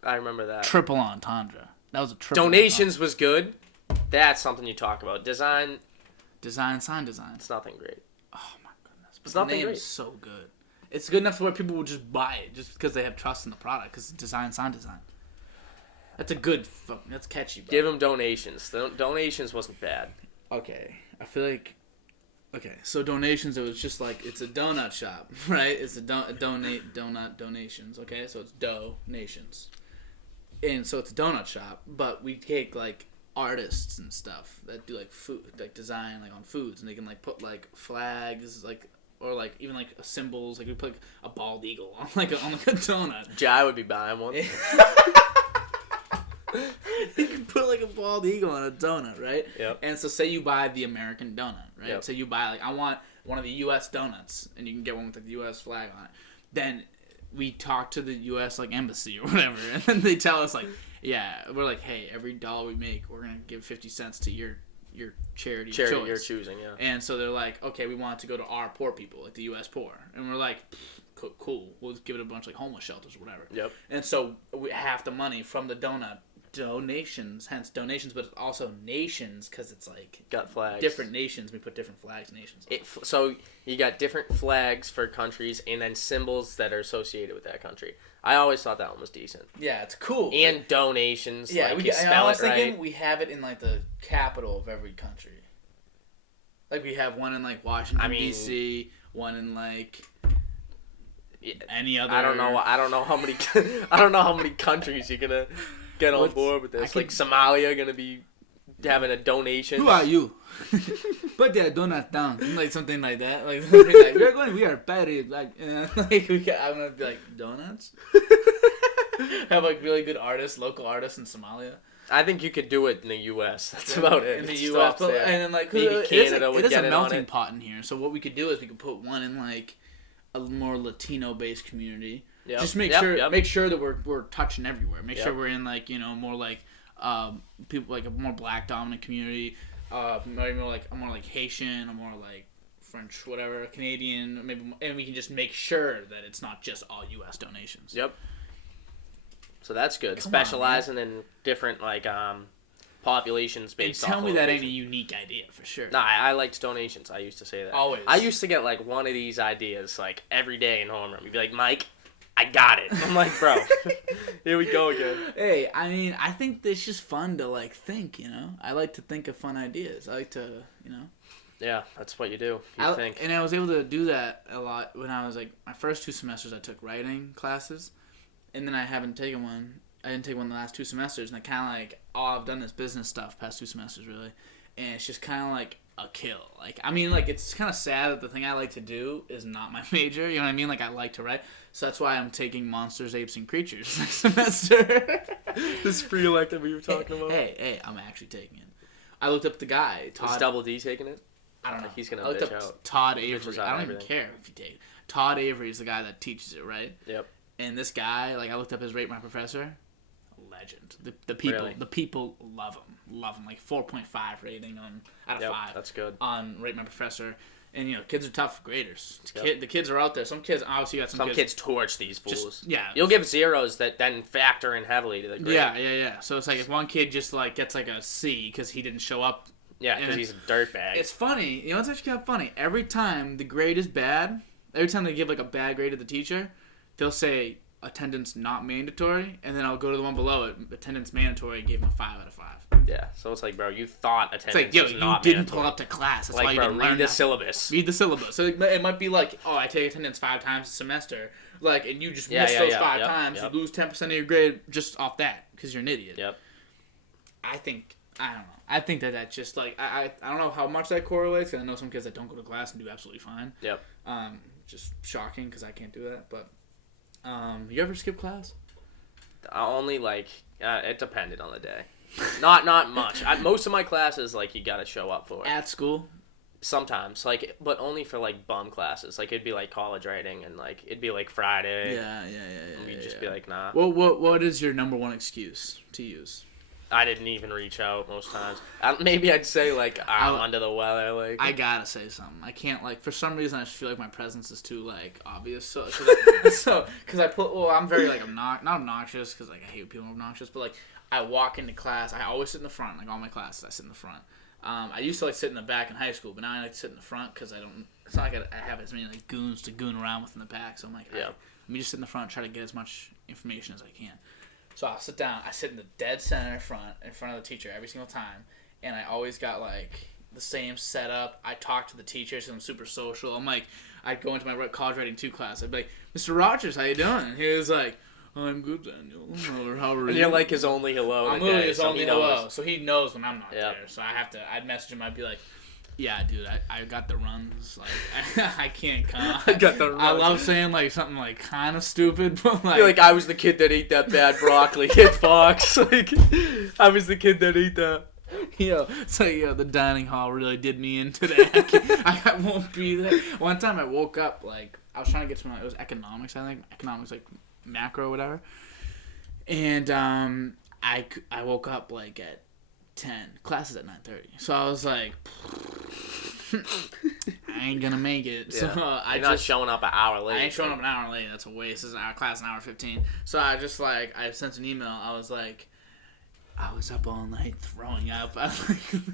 I remember that. Triple entendre. That was a triple Donations was good. That's something you talk about. Design, sign, design. It's nothing great. Oh my goodness. It's nothing great. It's so good. It's good enough to where people will just buy it just because they have trust in the product. Because design, sign, design. That's a good. That's catchy. Bro. Give them donations. Donations wasn't bad. Okay, I feel like. Okay, so donations. It was just like it's a donut shop, right? It's a donut donations. Okay, so it's donations. And so it's a donut shop, but we take like artists and stuff that do like food, like design like on foods, and they can like put like flags, like or like even like symbols. Like we put like, a bald eagle on like a donut. Jai would be buying one. You can put like a bald eagle on a donut, right? Yep. And so say you buy the American donut, right? Yep. So you buy like I want one of the U.S. donuts, and you can get one with like, the U.S. flag on it. Then we talk to the U.S. like embassy or whatever, and then they tell us like, yeah, we're like, hey, every dollar we make, we're gonna give 50 cents to your charity of choice. You're choosing, yeah. And so they're like, okay, we want it to go to our poor people, like the U.S. poor, and we're like, cool. We'll give it a bunch of like homeless shelters or whatever. Yep. And so half the money from the donations, hence donations, but also nations, because it's like got flags. Different nations. We put different flags, nations. So you got different flags for countries, and then symbols that are associated with that country. I always thought that one was decent. Yeah, it's cool. And donations. Yeah, like, I was thinking we have it in like the capital of every country. Like we have one in like Washington D.C., one in like any other. I don't know how many. I don't know how many countries you're gonna get on board with this. Like Somalia gonna be having a donation. Who are you? Put their donuts down. Like something like that. Like we are petty. Like, I'm gonna be like donuts. Have like really good artists, local artists in Somalia. I think you could do it in the U.S. That's about it. In the U.S. And then like maybe Canada would get it. It is a melting pot in here. So what we could do is we could put one in like a more Latino-based community. Yep. Just make sure that we're touching everywhere. Make sure we're in like more like people like a more black dominant community. Maybe more like Haitian, or more like French, whatever, Canadian, maybe, and we can just make sure that it's not just all U.S. donations. Yep. So that's good. Specializing in different like populations based. Tell me that ain't a unique idea for sure. Nah, I liked donations. I used to say that. Always. I used to get like one of these ideas like every day in homeroom. You'd be like, Mike, I got it. I'm like, bro, here we go again. Hey, I mean, I think it's just fun to like think. I like to think of fun ideas. I like to, Yeah, that's what you do. You think. And I was able to do that a lot when I was like my first 2 semesters. I took writing classes. And then I haven't taken one. I didn't take one the last 2 semesters. And I kind of like, all I've done is business stuff past 2 semesters, really. And it's just kind of like a kill. Like, I mean, like, it's kind of sad that the thing I like to do is not my major. You know what I mean? Like, I like to write. So that's why I'm taking Monsters, Apes, and Creatures next semester. This free elective we were talking about? Hey, I'm actually taking it. I looked up the guy, Todd. Is Double D taking it? I don't know. He's going to bitch out. Todd Avery. I don't even care if you take it. Todd Avery is the guy that teaches it, right? Yep. And this guy, like I looked up his Rate My Professor, legend. The people love him. Like 4.5 rating out of 5. That's good. On Rate My Professor, and kids are tough graders. The kids are out there. Some kids obviously got some kids torch these fools. Yeah, you'll give zeros that then factor in heavily to the grade. Yeah. So it's like if one kid just like gets like a C because he didn't show up. Yeah, because he's a dirtbag. It's funny. It's actually kind of funny. Every time the grade is bad, every time they give like a bad grade to the teacher, they'll say attendance not mandatory, and then I'll go to the one below it. Attendance mandatory, gave him a 5 out of 5. Yeah, so it's like, bro, you thought attendance was not mandatory. You didn't pull up to class. That's why you didn't read the syllabus. Read the syllabus. So it might be like, I take attendance 5 times a semester, like, and you just miss those 5 times. You lose 10% of your grade just off that because you're an idiot. Yep. I don't know. I think that's just like I don't know how much that correlates, because I know some kids that don't go to class and do absolutely fine. Yep. Just shocking because I can't do that, but. You ever skip class? Only it depended on the day. Not much. Most of my classes you gotta show up for. At school? Sometimes, but only for bum classes. It'd be college writing, and it'd be Friday. Yeah. And we'd just be nah. What is your number one excuse to use? I didn't even reach out most times. Maybe I'd say I'm under the weather. I gotta say something. I can't for some reason I just feel like my presence is too obvious. So because I'm very not obnoxious, because I hate people obnoxious, but I walk into class, I always sit in the front. All my classes I sit in the front. I used to sit in the back in high school, but now I like to sit in the front because it's not like I have as many goons to goon around with in the back. So I'm let me just sit in the front and try to get as much information as I can. So I'll sit down. I sit in the dead center in front of the teacher every single time, and I always got the same setup. I talk to the teachers, and I'm super social. I'd go into my college writing 2 class. I'd be like, Mr. Rogers, how you doing? And he was like, I'm good, Daniel. Or how are you? And you're his only hello. I'm literally his only hello, so he knows when I'm not there. So I'd message him. I'd be like, yeah, dude, I got the runs. I can't come. I got the runs. I love saying something kind of stupid, but you're I was the kid that ate that bad broccoli at Fox. I was the kid that ate that. The dining hall really did me in today. I won't be there. One time I woke up I was trying to get some. It was economics, I think. Economics, macro, whatever. And I woke up at 10. Classes at 9:30. So I was I ain't gonna make it. So You're not showing up an hour late. I ain't showing up an hour late. That's a waste. This is our class an hour 15. So I just I sent an email. I was like, I was up all night throwing up.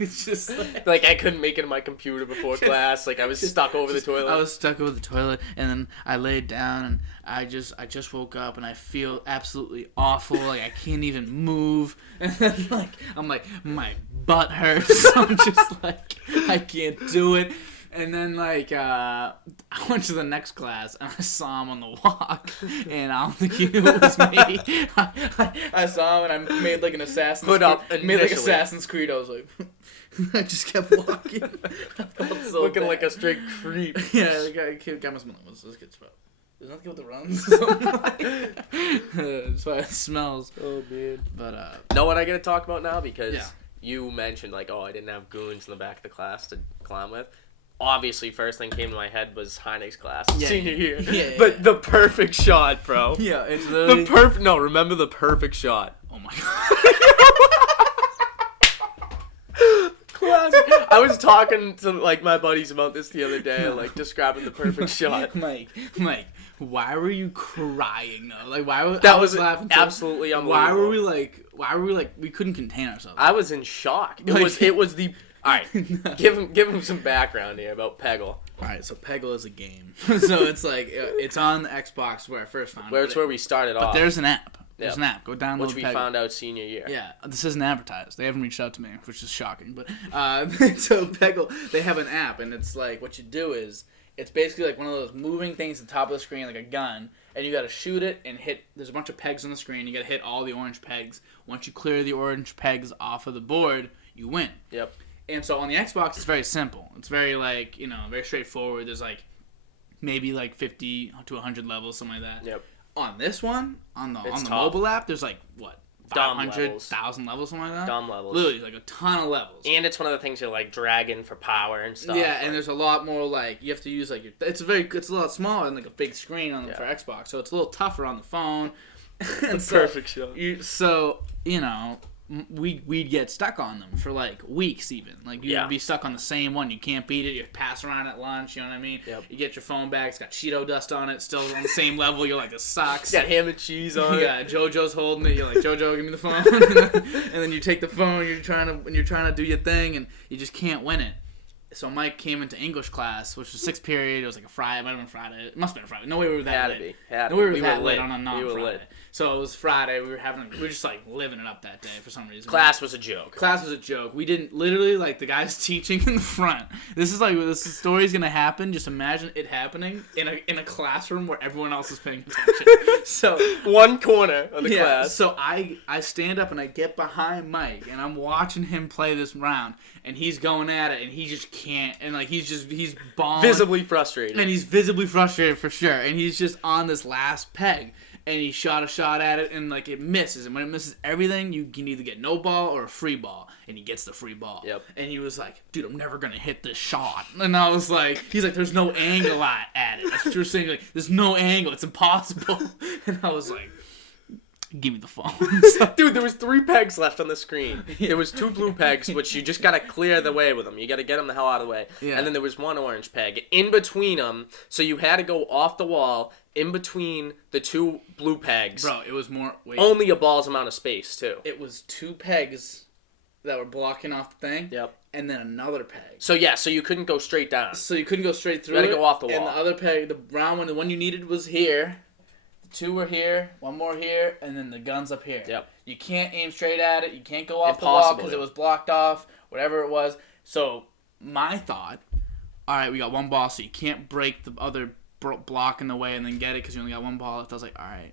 It's just like I couldn't make it to my computer before class. Like I was stuck over the toilet. I was stuck over the toilet, and then I laid down, and I just woke up, and I feel absolutely awful. Like I can't even move, and then I'm like my butt hurts. I'm just like I can't do it. And then, I went to the next class, and I saw him on the walk, and I don't think he knew it was me. I saw him, and I made, an Assassin's Creed. Made, Assassin's Creed. I was like... I just kept walking. I felt so looking bad. like a straight creep. Yeah, the guy must be like, what's this kid smell? There's nothing with the runs. That's why it smells. Oh, man. But, know what I gotta talk about now? Because you mentioned, I didn't have goons in the back of the class to clown with. Obviously, first thing came to my head was Heinek's class senior year. Yeah, but the perfect shot, bro. Yeah, it's literally... remember the perfect shot. Oh, my God. Classic. I was talking to, my buddies about this the other day, describing the perfect shot. Mike, why were you crying, though? That was laughing absolutely unbelievable. Why were we we couldn't contain ourselves? I was in shock. It was the... All right, give him some background here about Peggle. All right, so Peggle is a game. So it's it's on the Xbox where I first found it. Where we started off. But there's an app. There's an app. Go download which we Peggle. Found out senior year. Yeah, this isn't advertised. They haven't reached out to me, which is shocking. But so Peggle, they have an app, and it's what you do is it's basically one of those moving things at the top of the screen, like a gun, and you got to shoot it and hit. There's a bunch of pegs on the screen. You got to hit all the orange pegs. Once you clear the orange pegs off of the board, you win. Yep. And so on the Xbox, it's very simple. It's very very straightforward. There's maybe 50 to 100 levels, something like that. Yep. On this one, on the mobile app, there's 500,000 levels, something like that. Dumb levels. Literally, a ton of levels. And it's one of the things you're dragging for power and stuff. Yeah, and there's a lot more you have to use your. It's a lot smaller than a big screen for Xbox, so it's a little tougher on the phone. Perfect show. We'd get stuck on them for weeks even. You'd be stuck on the same one. You can't beat it. You pass around at lunch, you know what I mean? Yep. You get your phone back, it's got Cheeto dust on it, still on the same level. You're this sucks. Got ham and cheese on it. Yeah, JoJo's holding it. You're JoJo, give me the phone. And then you take the phone, you're trying to do your thing, and you just can't win it. So Mike came into English class, which was 6th period. It was a Friday. It might have been Friday. It must have been a Friday. No way we were that late. Had to be. No way we were that late on a non-Friday. So it was Friday. We were just living it up that day for some reason. Class was a joke. We didn't literally the guy's teaching in the front. This is story's gonna happen. Just imagine it happening in a classroom where everyone else is paying attention. So one corner of the class. So I stand up and I get behind Mike and I'm watching him play this round and he's going at it and he just can't and he's bawling. Visibly frustrated. And he's visibly frustrated for sure. And he's just on this last peg. And he shot a shot at it, and it misses. And when it misses everything, you can either get no ball or a free ball. And he gets the free ball. Yep. And he was like, dude, I'm never going to hit this shot. And I was like, he's like, there's no angle at it. That's what you were saying. There's no angle. It's impossible. And I was like, give me the phone. Dude, there was 3 pegs left on the screen. There was 2 blue pegs, which you just got to clear the way with them. You got to get them the hell out of the way. Yeah. And then there was 1 orange peg in between them. So you had to go off the wall in between the 2 blue pegs. Bro, it was more... Wait. Only a ball's amount of space, too. It was 2 pegs that were blocking off the thing. Yep. And then another peg. So you couldn't go straight down. So you couldn't go straight through. You had to go off the wall. And the other peg, the brown one, the one you needed was here. 2 were here, 1 more here, and then the gun's up here. Yep. You can't aim straight at it. You can't go off the wall because it was blocked off, whatever it was. So my thought, all right, we got 1 ball, so you can't break the other block in the way and then get it because you only got 1 ball left. I was like, all right,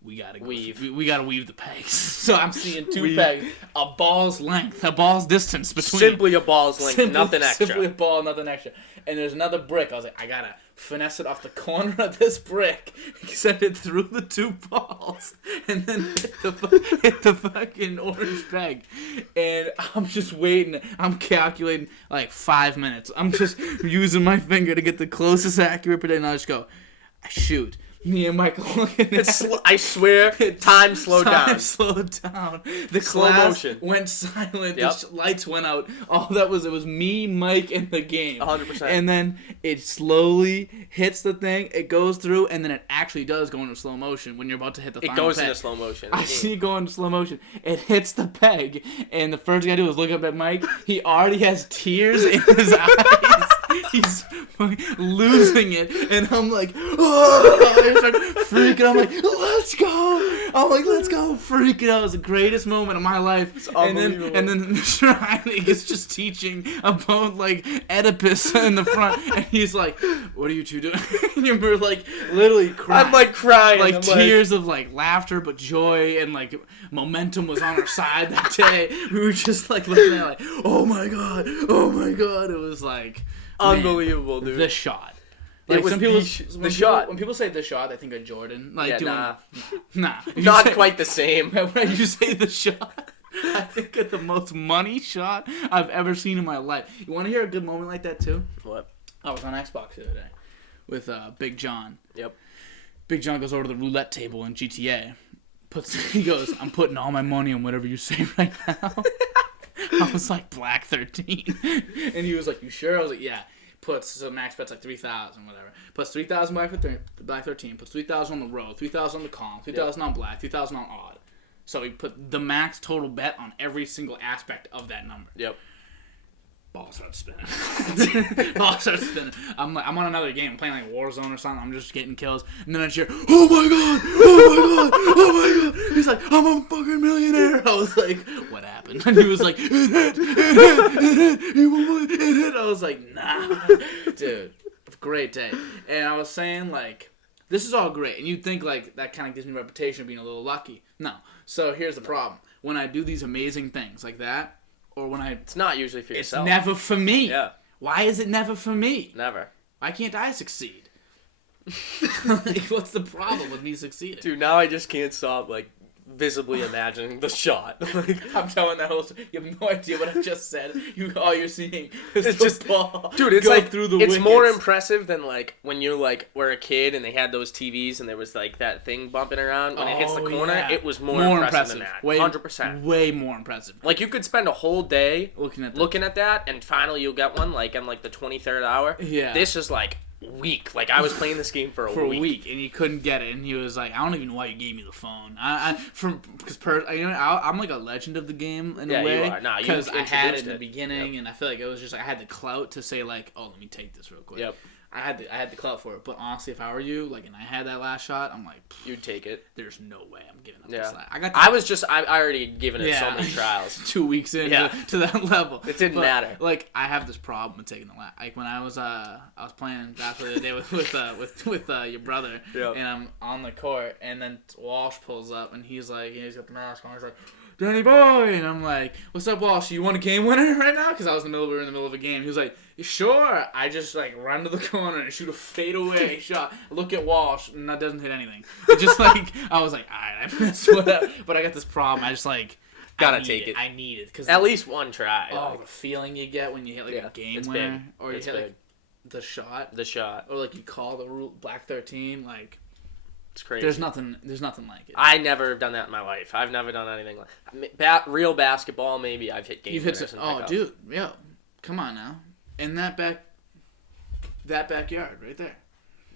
we gotta weave. We gotta weave the pegs. So I'm seeing 2 pegs, a ball's length, a ball's distance between. Simply a ball's length, nothing extra. Simply a ball, nothing extra. And there's another brick. I was like, I gotta finesse it off the corner of this brick, send it through the 2 balls, and then hit the fucking orange peg. And I'm just waiting. I'm calculating 5 minutes. I'm just using my finger to get the closest accurate prediction. And I just go, I shoot. Me and Michael looking at it. I swear, time slowed down. Time slowed down. The Slow class motion. went silent. Yep. The lights went out. All that was, it was me, Mike, and the game. 100%. And then it slowly hits the thing. It goes through, and then it actually does go into slow motion when you're about to hit the final peg. It goes into slow motion. I see it go into slow motion. It hits the peg, and the first thing I do is look up at Mike. He already has tears in his eyes. He's losing it, and I'm like, oh! I start freaking. I'm like, let's go! I'm like, let's go! Freaking out. It was the greatest moment of my life. It's unbelievable. And then Mr. Heinig is just teaching about like Oedipus in the front, and he's like, "What are you two doing?" And we're like, literally crying. I'm like crying. Like tears of like laughter, but joy and like momentum was on our side that day. We were just like looking at it like, oh my god. It was like. Unbelievable, Man, dude. The shot. Like, it was some people, the shot. When people say the shot, they think of Jordan. Like, yeah, doing, nah. Not quite the same. When you say the shot, I think of the most money shot I've ever seen in my life. You want to hear a good moment like that, too? What? I was on Xbox the other day with Big John. Yep. Big John goes over to the roulette table in GTA. He goes, I'm putting all my money on whatever you say right now. I was like, Black 13. And he was like, you sure? I was like, yeah. So max bet's like 3,000, whatever. Puts 3,000 Black 13. Puts 3,000 on the road, 3,000 on the calm, 3,000 on black, 3,000 on odd. So he put the max total bet on every single aspect of that number. Yep. Ball starts spinning. I'm on another game. I'm playing like Warzone or something. I'm just getting kills. And then I hear, oh my god. He's like, I'm a fucking millionaire. I was like, what happened? And he was like, it hit. I was like, nah. Dude, great day. And I was saying, like, this is all great. And you'd think, like, that kind of gives me a reputation of being a little lucky. No. So here's the problem. When I do these amazing things like that, or when it's not usually for yourself. It's never for me. Yeah. Why is it never for me? Never. Why can't I succeed? Like, what's the problem with me succeeding? Dude, now I just can't stop, like, visibly imagining the shot. I'm telling that whole story. You have no idea what I just said. All you're seeing is it's the just ball. Dude, it's go like through the it's wickets. more impressive than like when you like were a kid and they had those TVs and there was like that thing bumping around when it hits the corner. Yeah. It was more impressive than that. 100%. Way more impressive. Like you could spend a whole day looking at that, and finally you'll get one like in like the 23rd hour. Yeah. This is like week. Like I was playing this game for a week and you couldn't get it, and he was like, I don't even know why you gave me the phone. I'm like a legend of the game in a way. You are. Nah, because I had it in the beginning, and I feel like it was just I had the clout to say like, oh, let me take this real quick. Yep. I had the clout for it, but honestly, if I were you, like, and I had that last shot, I'm like, you'd take it. There's no way I'm giving up this last. I already given it so many trials. 2 weeks in to that level. It didn't matter. Like, I have this problem with taking the last. Like when I was playing basketball the other day with your brother, and I'm on the court, and then Walsh pulls up, and he's like, he's got the mask on, he's like, Danny boy, and I'm like, what's up, Walsh? You want a game winner right now? Because we were in the middle of a game. He was like, sure. I just like run to the corner and shoot a fadeaway shot. Look at Walsh, and that doesn't hit anything. It just like I was like, alright, I missed whatever. But I got this problem. I just like gotta take it. I need it because at least one try. Oh, like, the feeling you get when you hit like a game winner, or you hit like the shot, or like you call the Black 13, like. It's crazy. There's nothing like it. I never have done that in my life. I've never done anything like real basketball. Maybe I've hit game winners. Dude, yo, come on now. In that backyard right there.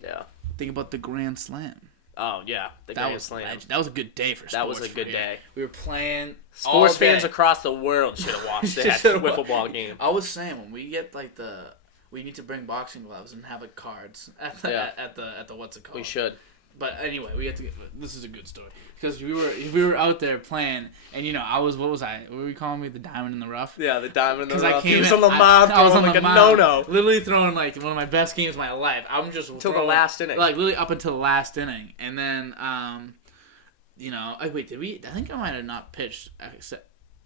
Yeah. Think about the Grand Slam. Oh yeah, Grand Slam. That was a good day for sports. That was a good day. We were playing. Sports fans across the world should have watched that wiffle ball game. I was saying when we get like we need to bring boxing gloves and have cards at the what's it called? We should. But anyway, we have to. This is a good story because we were out there playing, and what was I? What were we calling me? The diamond in the rough? Yeah, the diamond in the rough. He was on the mound, I was on like the a mound, no-no. Literally throwing like one of my best games of my life. I'm just until the last inning. Like literally up until the last inning, and then wait, did we? I think I might have not pitched.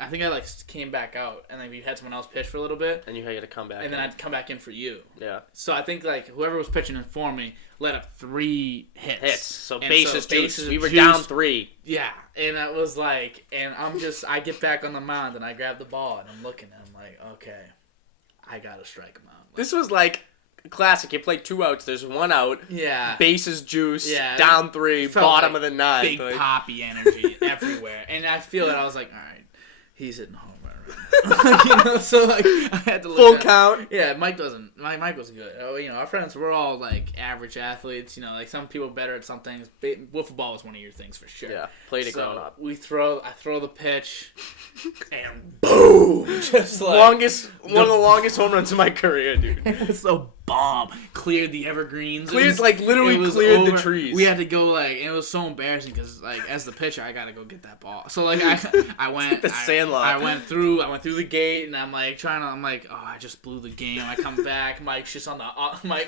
I think I came back out, and then we had someone else pitch for a little bit, and you had to come back, and then I'd come back in for you. Yeah. So I think whoever was pitching in for me let up 3 hits. So bases juice. We were down 3. Yeah, and I was like, and I get back on the mound and I grab the ball and I'm looking and I'm like, okay, I gotta strike him out. This was like classic. You play 2 outs. There's 1 out. Yeah. Bases juice. Yeah. Down 3. Bottom of the 9th. Big poppy energy everywhere. And I feel it. I was like, all right, he's hitting home run right now. So like I had to look full count. Yeah, Mike was good. Our friends were all like average athletes. Like some people better at some things. Wiffle ball was one of your things for sure. Yeah, played it growing up. I throw the pitch, and boom! Just like one of the longest home runs of my career, dude. It was so bomb. Cleared the evergreens. Literally cleared the trees. We had to go and it was so embarrassing because as the pitcher, I gotta go get that ball. So I went. The Sandlot. I went through the gate and I'm like I just blew the game. I come back. Mike's just on the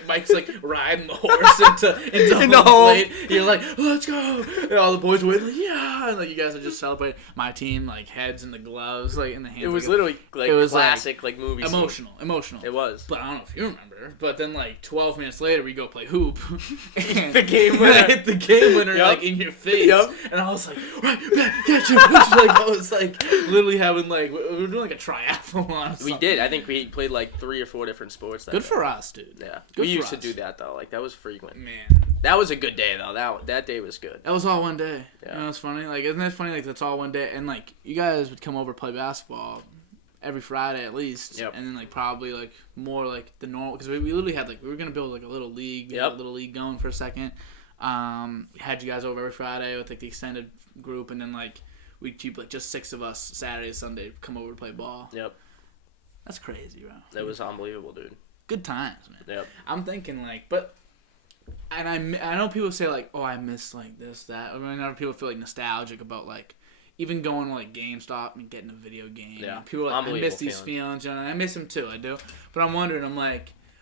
Mike's like riding the horse into home plate. You're like, let's go. And all the boys were like, yeah. And you guys are just celebrating. My team heads in the gloves in the hands. It was literally classic movie. Emotional. It was. But I don't know if you remember. But then 12 minutes later we go play hoop. And the game winner. I hit the game winner in your face. Yep. And I was like, right, catch him. I was literally having we were doing a triathlon. We did. I think we played 3 or 4 different sports. Good for us, dude. Yeah. We used to do that though. That was frequent. Man. That was a good day though. That day was good. That was all one day. Yeah. It's funny. Isn't that funny? That's all one day. And you guys would come over play basketball every Friday at least. Yep. And then probably more the normal, because we literally had we were gonna build a little league. We had a little league going for a second. Had you guys over every Friday with the extended group, and then we'd keep just 6 of us Saturday, Sunday come over to play ball. Yep. That's crazy, bro. That was unbelievable, dude. Good times, man. Yep. I'm thinking and I know people say oh, I miss this, that. I mean, other people feel nostalgic about even going to GameStop and getting a video game. Yeah. People I miss these feelings, and I miss them too. I do. But I'm wondering,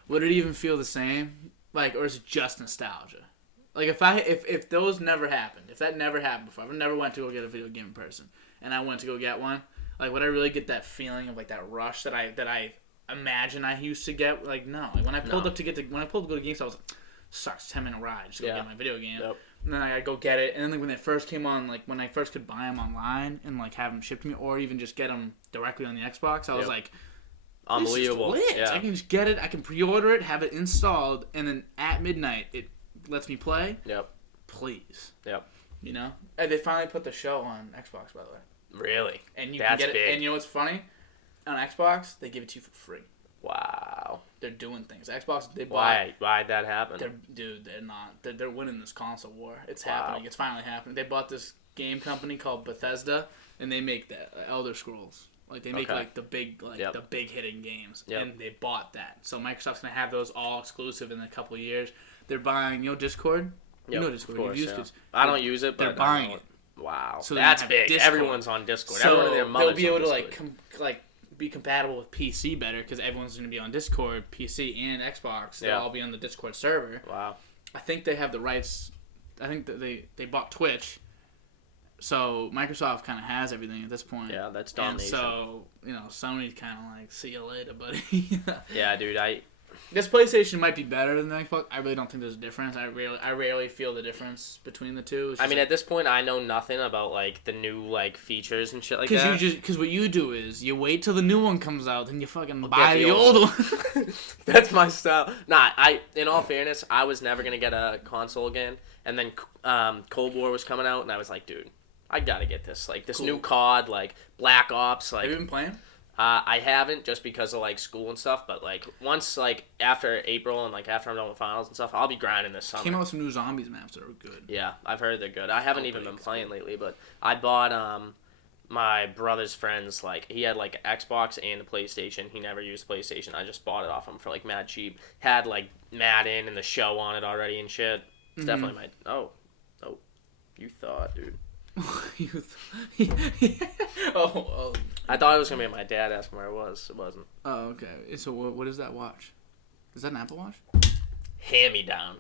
would it even feel the same? Or is it just nostalgia? If those never happened, if that never happened before, if I never went to go get a video game in person, and I went to go get one, would I really get that feeling of that rush that I imagine I used to get? No. When I pulled up to go to GameStop, I was sucks, 10-minute ride just to go get my video game. Yep. And then I go get it, and then when they first came on, when I first could buy them online and have them shipped to me, or even just get them directly on the Xbox, I was unbelievable. This is lit. Yeah. I can just get it, I can pre-order it, have it installed, and then at midnight it lets me play. Yep. Please. Yep. And they finally put the show on Xbox, by the way. Really? And you That's can get big. it. And you know what's funny? On Xbox, they give it to you for free. Wow. They're doing things. Xbox, they bought. Why'd that happen? They're not. They're winning this console war. It's happening. It's finally happening. They bought this game company called Bethesda, and they make the Elder Scrolls. They make the big the big hitting games, and they bought that. So Microsoft's gonna have those all exclusive in a couple of years. They're buying, Discord. Yep, You know Discord. Of course, You've used it. I don't use it, but they're buying it. Wow, so that's big. Discord. Everyone's on Discord. So Everyone and their mother's they'll be able to be compatible with PC better, because everyone's going to be on Discord, PC and Xbox. They'll all be on the Discord server. Wow. I think they have the rights. I think that they bought Twitch, so Microsoft kind of has everything at this point. Yeah, that's domination. And so Sony's kind of see you later, buddy. Yeah, dude. This PlayStation might be better than the Xbox. I really don't think there's a difference. I rarely feel the difference between the two. I mean, at this point, I know nothing about the new features and shit like that. Because what you do is you wait till the new one comes out, then you fucking buy the old one. That's my style. Nah, in all fairness, I was never gonna get a console again. And then Cold War was coming out, and I was like, dude, I gotta get this. This new COD, Black Ops. Have you been playing? I haven't, just because of school and stuff, but once after April and after I'm done with finals and stuff, I'll be grinding this summer. Came out with some new zombies maps that are good. Yeah, I've heard they're good. I haven't even been playing lately, but I bought my brother's friends, he had Xbox and a PlayStation. He never used PlayStation. I just bought it off him for mad cheap. Had Madden and the show on it already and shit. It's definitely my oh, you thought, dude. Oh. I thought it was gonna be my dad asking where I was. It wasn't. Oh, okay. So what is that watch? Is that an Apple Watch? Hand me down.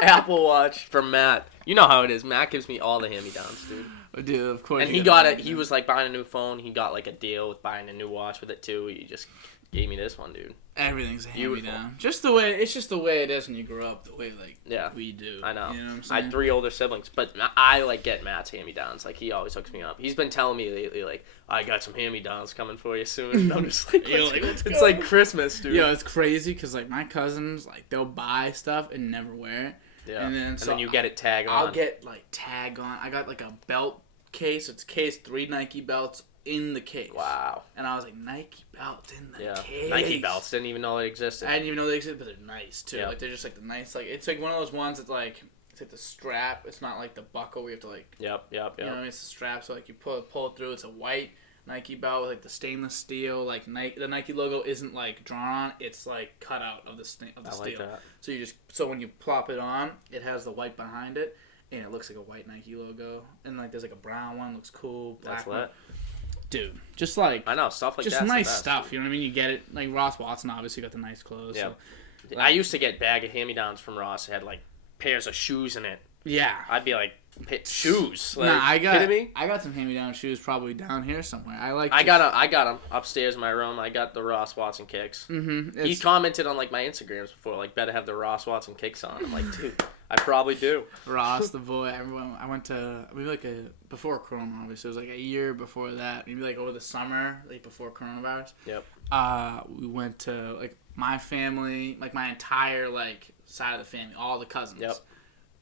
Apple Watch for Matt. You know how it is. Matt gives me all the hand me downs, dude. I do, of course. And he got it. He was buying a new phone. He got a deal with buying a new watch with it too. You just gave me this one, dude. Everything's a hand-me-down. It's just the way it is when you grow up, the way, we do. I know. You know what I'm saying? I had 3 older siblings, but I, get Matt's hand-me-downs. Like, he always hooks me up. He's been telling me lately, I got some hand-me-downs coming for you soon. And I'm just like, it's like Christmas, dude. Yo, it's crazy, because, my cousins, they'll buy stuff and never wear it. Yeah. And then you get it tag on. I'll get, tag on. I got, a belt case. It's case 3 Nike belts in the case. Wow. And I was like, Nike belts in the case. Nike belts. Didn't even know they existed. I didn't even know they existed, but they're nice, too. Yeah. They're just, the nice, it's one of those ones that's, it's the strap. It's not like the buckle where you have to, Yep. You know what I mean? It's the strap, so, you pull it through. It's a white Nike belt with, the stainless steel. The Nike logo isn't, drawn on. It's, cut out of the steel. I like that. So when you plop it on, it has the white behind it, and it looks like a white Nike logo. And, there's, a brown one. Looks cool. Black one. Dude, just I know, stuff like that. Just nice stuff, you know what I mean? You get it. Ross Watson obviously got the nice clothes. Yeah. So, I used to get bag of hand-me-downs from Ross. It had, pairs of shoes in it. Yeah. I'd be like, shoes? Kidding me? I got some hand-me-down shoes probably down here somewhere. I got them upstairs in my room. I got the Ross Watson kicks. Mm-hmm. He commented on, my Instagrams before, better have the Ross Watson kicks on. I'm like, dude, I probably do. Ross, the boy. Everyone. I went to maybe before Corona, obviously. It was a year before that. Maybe over the summer, before coronavirus. Yep. We went to my family, my entire side of the family, all the cousins. Yep.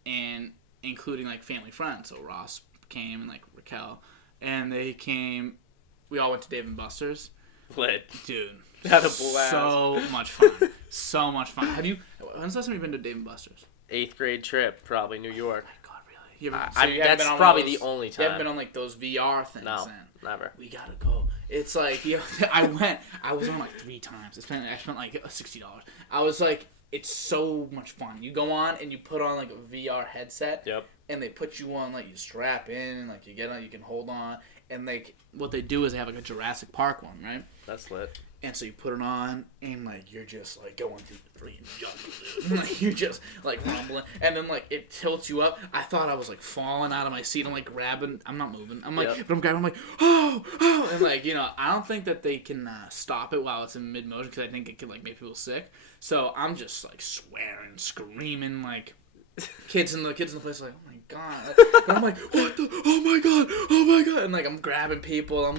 And including family friends. So Ross came and Raquel, and they came. We all went to Dave & Buster's. Lit. Dude. Had a blast. So much fun. So much fun. When's the last time you've been to Dave & Buster's? 8th grade trip, probably New York. Oh my God, really? That's probably the only time. You haven't been on those VR things No, then? never. We gotta go. It's I was on 3 times. I spent $60. I was it's so much fun. You go on and you put on a VR headset. Yep. And they put you on you strap in and you get on, you can hold on, and what they do is they have a Jurassic Park one, right? That's lit. And so you put it on, and you're just going through the freaking jungle, dude. You're just rumbling, and then it tilts you up. I thought I was falling out of my seat. I'm grabbing. I'm not moving. I'm yep. But I'm grabbing. I'm oh, and I don't think that they can stop it while it's in mid motion because I think it could make people sick. So I'm just swearing, screaming kids in the place oh my God, and I'm what the oh my god, and I'm grabbing people. I'm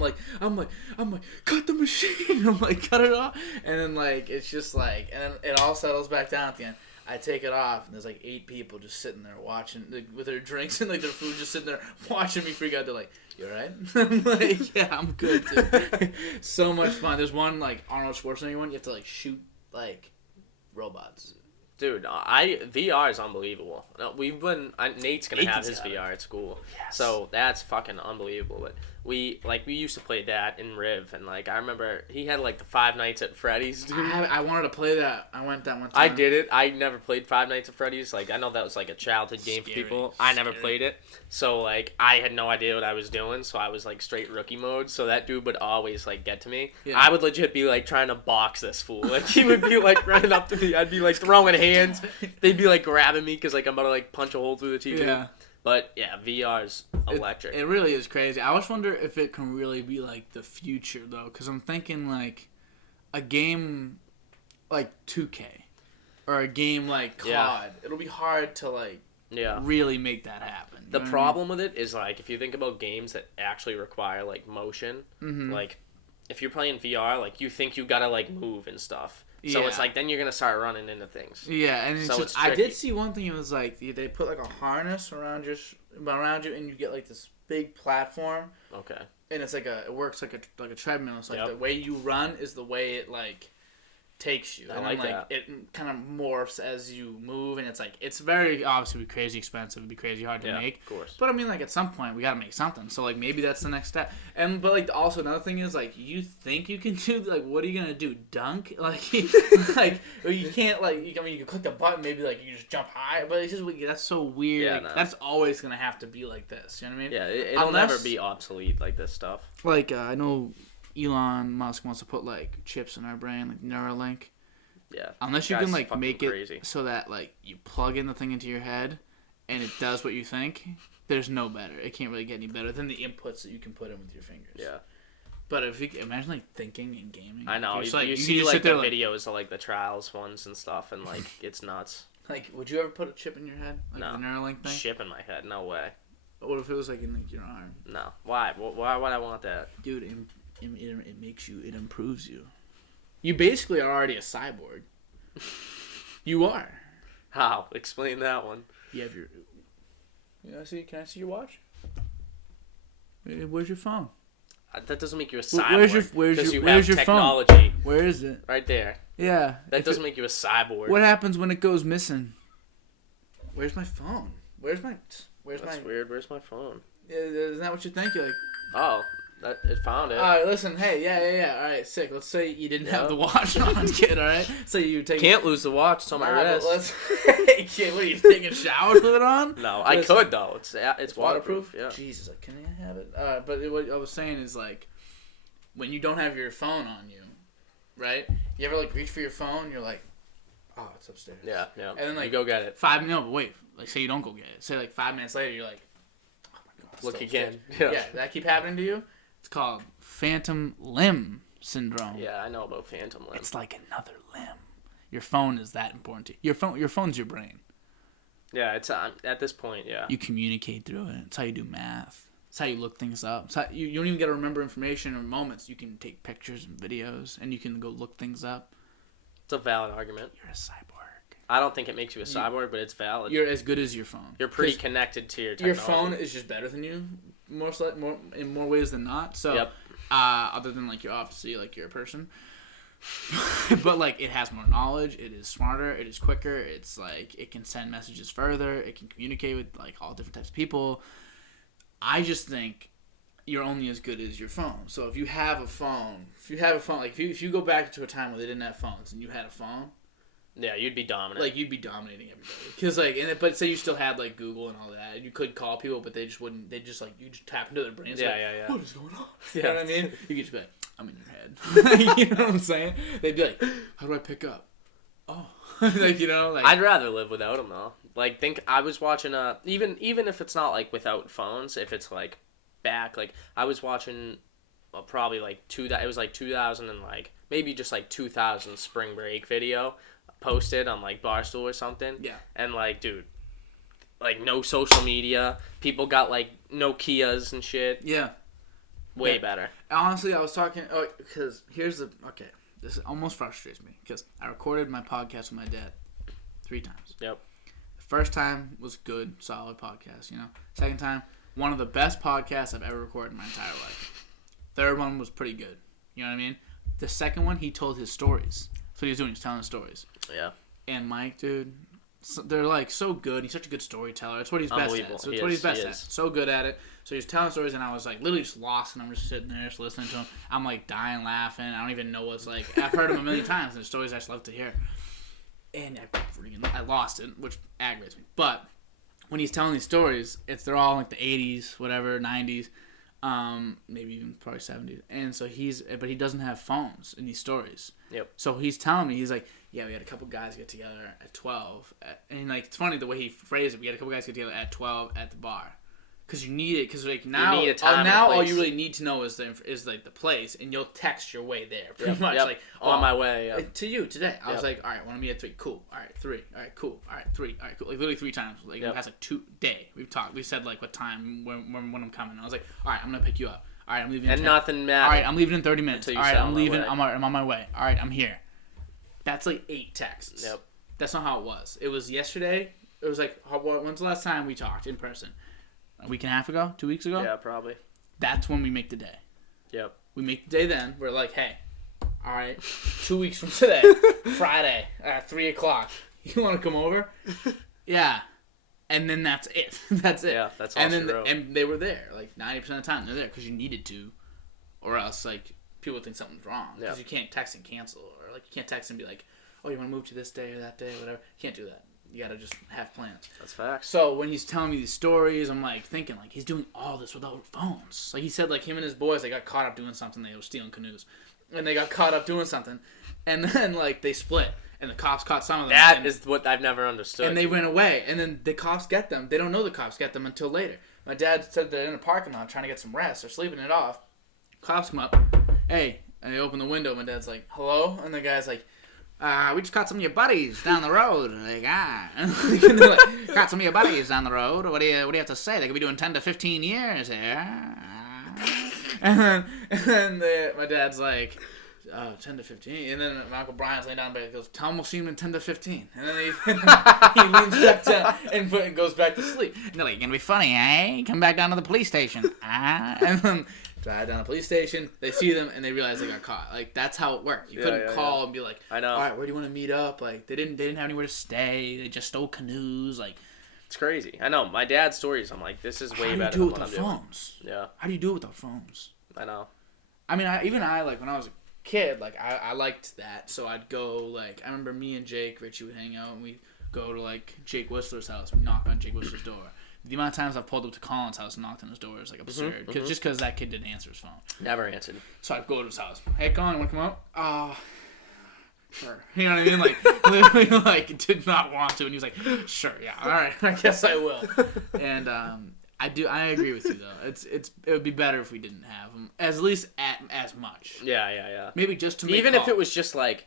cut the machine. I'm cut it off, and then it's just and then it all settles back down at the end. I take it off, and there's 8 people just sitting there watching with their drinks and their food, just sitting there watching me freak out. They're you alright? I'm yeah, I'm good, dude. So much fun. There's one Arnold Schwarzenegger one. You have to shoot robots. Dude, VR is unbelievable. Nate's gonna have his VR at school, yes. So that's fucking unbelievable. But we used to play that in Riv, and I remember he had the 5 Nights at Freddy's. Dude. I wanted to play that. I went that one time. I did it. I never played 5 Nights at Freddy's. I know that was a childhood game for people. I never played it, so I had no idea what I was doing. So I was straight rookie mode. So that dude would always get to me. Yeah. I would legit be trying to box this fool. He would be running up to me. I'd be throwing hands. They'd be grabbing me because I'm about to punch a hole through the TV. Yeah. But yeah, VR's electric. It really is crazy. I always wonder if it can really be the future though, because I'm thinking a game 2K or a game COD. Yeah. It'll be hard to really make that happen. The problem with it is if you think about games that actually require motion, mm-hmm. If you're playing VR, you think you gotta move and stuff. So it's then you're gonna start running into things. Yeah, and it's I did see one thing. It was they put a harness around you, and you get this big platform. Okay. And it's it works like a treadmill. It's the way you run is the way it takes you. I like that. It kind of morphs as you move, and it's very obviously crazy expensive. It'd be crazy hard to make. Of course. But I mean, at some point we gotta make something. So maybe that's the next step. And but also another thing is you think you can do what are you gonna do? Dunk? You can't you can click the button. Maybe you can just jump high. But it's just that's so weird. Yeah, no. That's always gonna have to be like this. You know what I mean? Yeah, it'll never be obsolete this stuff. I know Elon Musk wants to put chips in our brain, Neuralink. Yeah. Unless you can make it crazy. So that you plug in the thing into your head and it does what you think, there's no better. It can't really get any better than the inputs that you can put in with your fingers. Yeah. But if you imagine like thinking and gaming. I know. Like, you see like the videos of like the trials ones and stuff, and like it's nuts. Like, would you ever put a chip in your head? Like No. the Neuralink thing? Chip in my head? No way. What if it was like in like your arm? No. Why? Why would I want that? Dude, it makes you. It improves you. You basically are already a cyborg. You are. How? Explain that one. You have your. Can I see your watch? Where's your phone? That doesn't make you a cyborg. Where's your technology. Phone? Where is it? Right there. Yeah. That doesn't make you a cyborg. What happens when it goes missing? Where's my phone? That's weird. Where's my phone? Isn't that what you think? You're like, oh, it found it. All right, listen. Hey, yeah. All right, sick. Let's say you didn't have the watch on, kid. All right. So you can't lose the watch. It's on my wrist. Hey, kid, what are you taking showers with it on? No, I could though. It's waterproof. Yeah. Jesus, can I have it? But what I was saying is like, when you don't have your phone on you, right? You ever like reach for your phone? You're like, oh, it's upstairs. Yeah. And then like you go get it. But wait. Like say you don't go get it. Say like 5 minutes later, you're like, oh my god. Look again. Yeah. Does that keep happening to you? It's called phantom limb syndrome. Yeah, I know about phantom limb. It's like another limb. Your phone is that important to you. Your phone's your brain. Yeah, it's at this point, yeah. You communicate through it. It's how you do math. It's how you look things up. It's how, you don't even got to remember information or moments. You can take pictures and videos, and you can go look things up. It's a valid argument. You're a cyborg. I don't think it makes you a cyborg, but it's valid. You're as good as your phone. You're pretty connected to your technology. Your phone is just better than you, in more ways than not. So, yep. Other than like you're obviously like you're a person, but like it has more knowledge. It is smarter. It is quicker. It's like it can send messages further. It can communicate with like all different types of people. I just think you're only as good as your phone. So if you have a phone, like if you go back to a time where they didn't have phones and you had a phone. Yeah, you'd be dominant. Like, you'd be dominating everybody. Because, like, but say you still had, like, Google and all that. And you could call people, but they just wouldn't. They just, like, you just tap into their brains. Yeah, like, yeah. What is going on? Yeah. You know what I mean? You could just be like, I'm in your head. You know what I'm saying? They'd be like, how do I pick up? Oh. Like, you know? Like, I'd rather live without them, though. Like, I was watching, even if it's not, like, without phones, if it's, like, back, like, I was watching probably, like, it was, like, 2000 and, like, maybe just, like, 2000 spring break video posted on like Barstool or something. Yeah. And like, dude, like no social media. People got like Nokias and shit. Yeah. Way better. Honestly, I was talking. Oh, because this almost frustrates me because I recorded my podcast with my dad 3 times. Yep. The first time was good, solid podcast. You know. Second time, one of the best podcasts I've ever recorded in my entire life. Third one was pretty good. You know what I mean? The second one, he told his stories. That's what he was doing. He was telling stories. Yeah. And Mike, dude, they're like so good. He's such a good storyteller. It's what he's best at. So it's what he's best at. So good at it. So he was telling stories, and I was like literally just lost, and I'm just sitting there, just listening to him. I'm like dying laughing. I don't even know what's like. I've heard him a million times, and the stories I just love to hear. And I lost it, which aggravates me. But when he's telling these stories, they're all like the 80s, whatever, 90s. Maybe even probably 70s. And so but he doesn't have phones in these stories. Yep. So he's telling me, he's like, yeah, we had a couple guys get together at 12. And like, it's funny the way he phrased it. We had a couple guys get together at 12 at the bar. Because you need it. Because like now all you really need to know is like the place, and you'll text your way there pretty much. Yep. Like on my way. Yep. To you today. I was like, all right, want to meet at 3. Cool. All right, 3. All right, cool. All right, 3. All right, cool. Like literally 3 times. Like it has like 2 day. We've talked. We said like what time when I'm coming. I was like, all right, I'm gonna pick you up. All right, I'm leaving. And nothing matters. All right, I'm leaving in 30 minutes. All right, I'm leaving. I'm on my way. All right, I'm here. That's like 8 texts. Yep. That's not how it was. It was yesterday. It was like, when's the last time we talked in person? A week and a half ago? 2 weeks ago? Yeah, probably. That's when we make the day. Yep. We make the day then. We're like, hey, all right, 2 weeks from today, Friday at 3 o'clock. You want to come over? Yeah. And then that's it. That's it. Yeah, that's all. And they were there. Like 90% of the time, they're there because you needed to, or else like people think something's wrong because you can't text and cancel, or like you can't text and be like, oh, you want to move to this day or that day or whatever. You can't do that. You gotta just have plans. That's facts. So when he's telling me these stories, I'm like thinking like he's doing all this without phones. Like he said, like him and his boys, they got caught up doing something. They were stealing canoes, and they got caught up doing something, and then like they split. And the cops caught some of them. That is what I've never understood. And they went away. And then the cops get them. They don't know the cops get them until later. My dad said they're in a parking lot trying to get some rest. They're sleeping it off. Cops come up. hey, and they open the window. My dad's like, hello? And the guy's like, we just caught some of your buddies down the road. Like, caught some of your buddies down the road. What do you have to say? They could be doing 10 to 15 years here. And then my dad's like, 10 to 15. And then my Uncle Brian's laying down, but he goes, tell him we'll see him in 10 to 15. And then he leans back down and goes back to sleep. And they're like, you're going to be funny, eh? Come back down to the police station. And then drive down to the police station. They see them, and they realize they got caught. Like, that's how it worked. You couldn't call and be like, I know. All right, where do you want to meet up? Like, they didn't have anywhere to stay. They just stole canoes. Like, it's crazy. I know. My dad's stories, I'm like, this is way better than what I'm doing. How do you do it without phones? Yeah. How do you do it without phones? I know. I mean, like, when I was a kid, like, I liked that. So I'd go, like, I remember me and Richie would hang out, and we'd go to, like, Jake Whistler's house. We'd knock on Jake Whistler's door. The amount of times I've pulled up to Colin's house and knocked on his door is, like, absurd. Just because that kid didn't answer his phone. Never answered. So I'd go to his house. Hey, Colin, you want to come up? Sure. You know what I mean? Like, literally, like, did not want to. And he was like, sure, yeah, all right, I guess I will. And I agree with you, though. It would be better if we didn't have them, at least as much. Yeah. Maybe just to make even calls. If it was just, like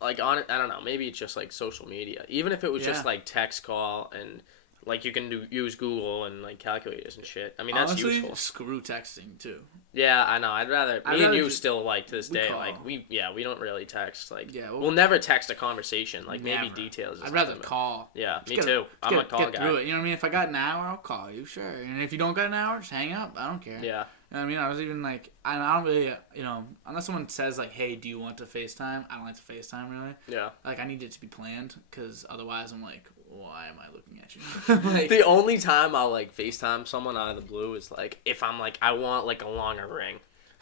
on, I don't know, maybe it's just, like, social media. Even if it was just, like, text call and... Like, you can use Google and, like, calculators and shit. I mean, that's honestly, useful. Screw texting, too. Yeah, I know. I'd rather and you still, like, to this day, call. Like, we don't really text. Like, we'll never text a conversation. Like, maybe details. I'd rather call. Yeah, me too. I'm a call guy. Through it. You know what I mean? If I got an hour, I'll call you, sure. And if you don't got an hour, just hang up. I don't care. Yeah. You know what I mean? I was even, like, I don't really, you know, unless someone says, like, hey, do you want to FaceTime? I don't like to FaceTime, really. Yeah. Like, I need it to be planned, because otherwise I'm like, why am I looking at you? Like, the only time I'll, like, FaceTime someone out of the blue is, like, if I'm, like, I want, like, a longer ring.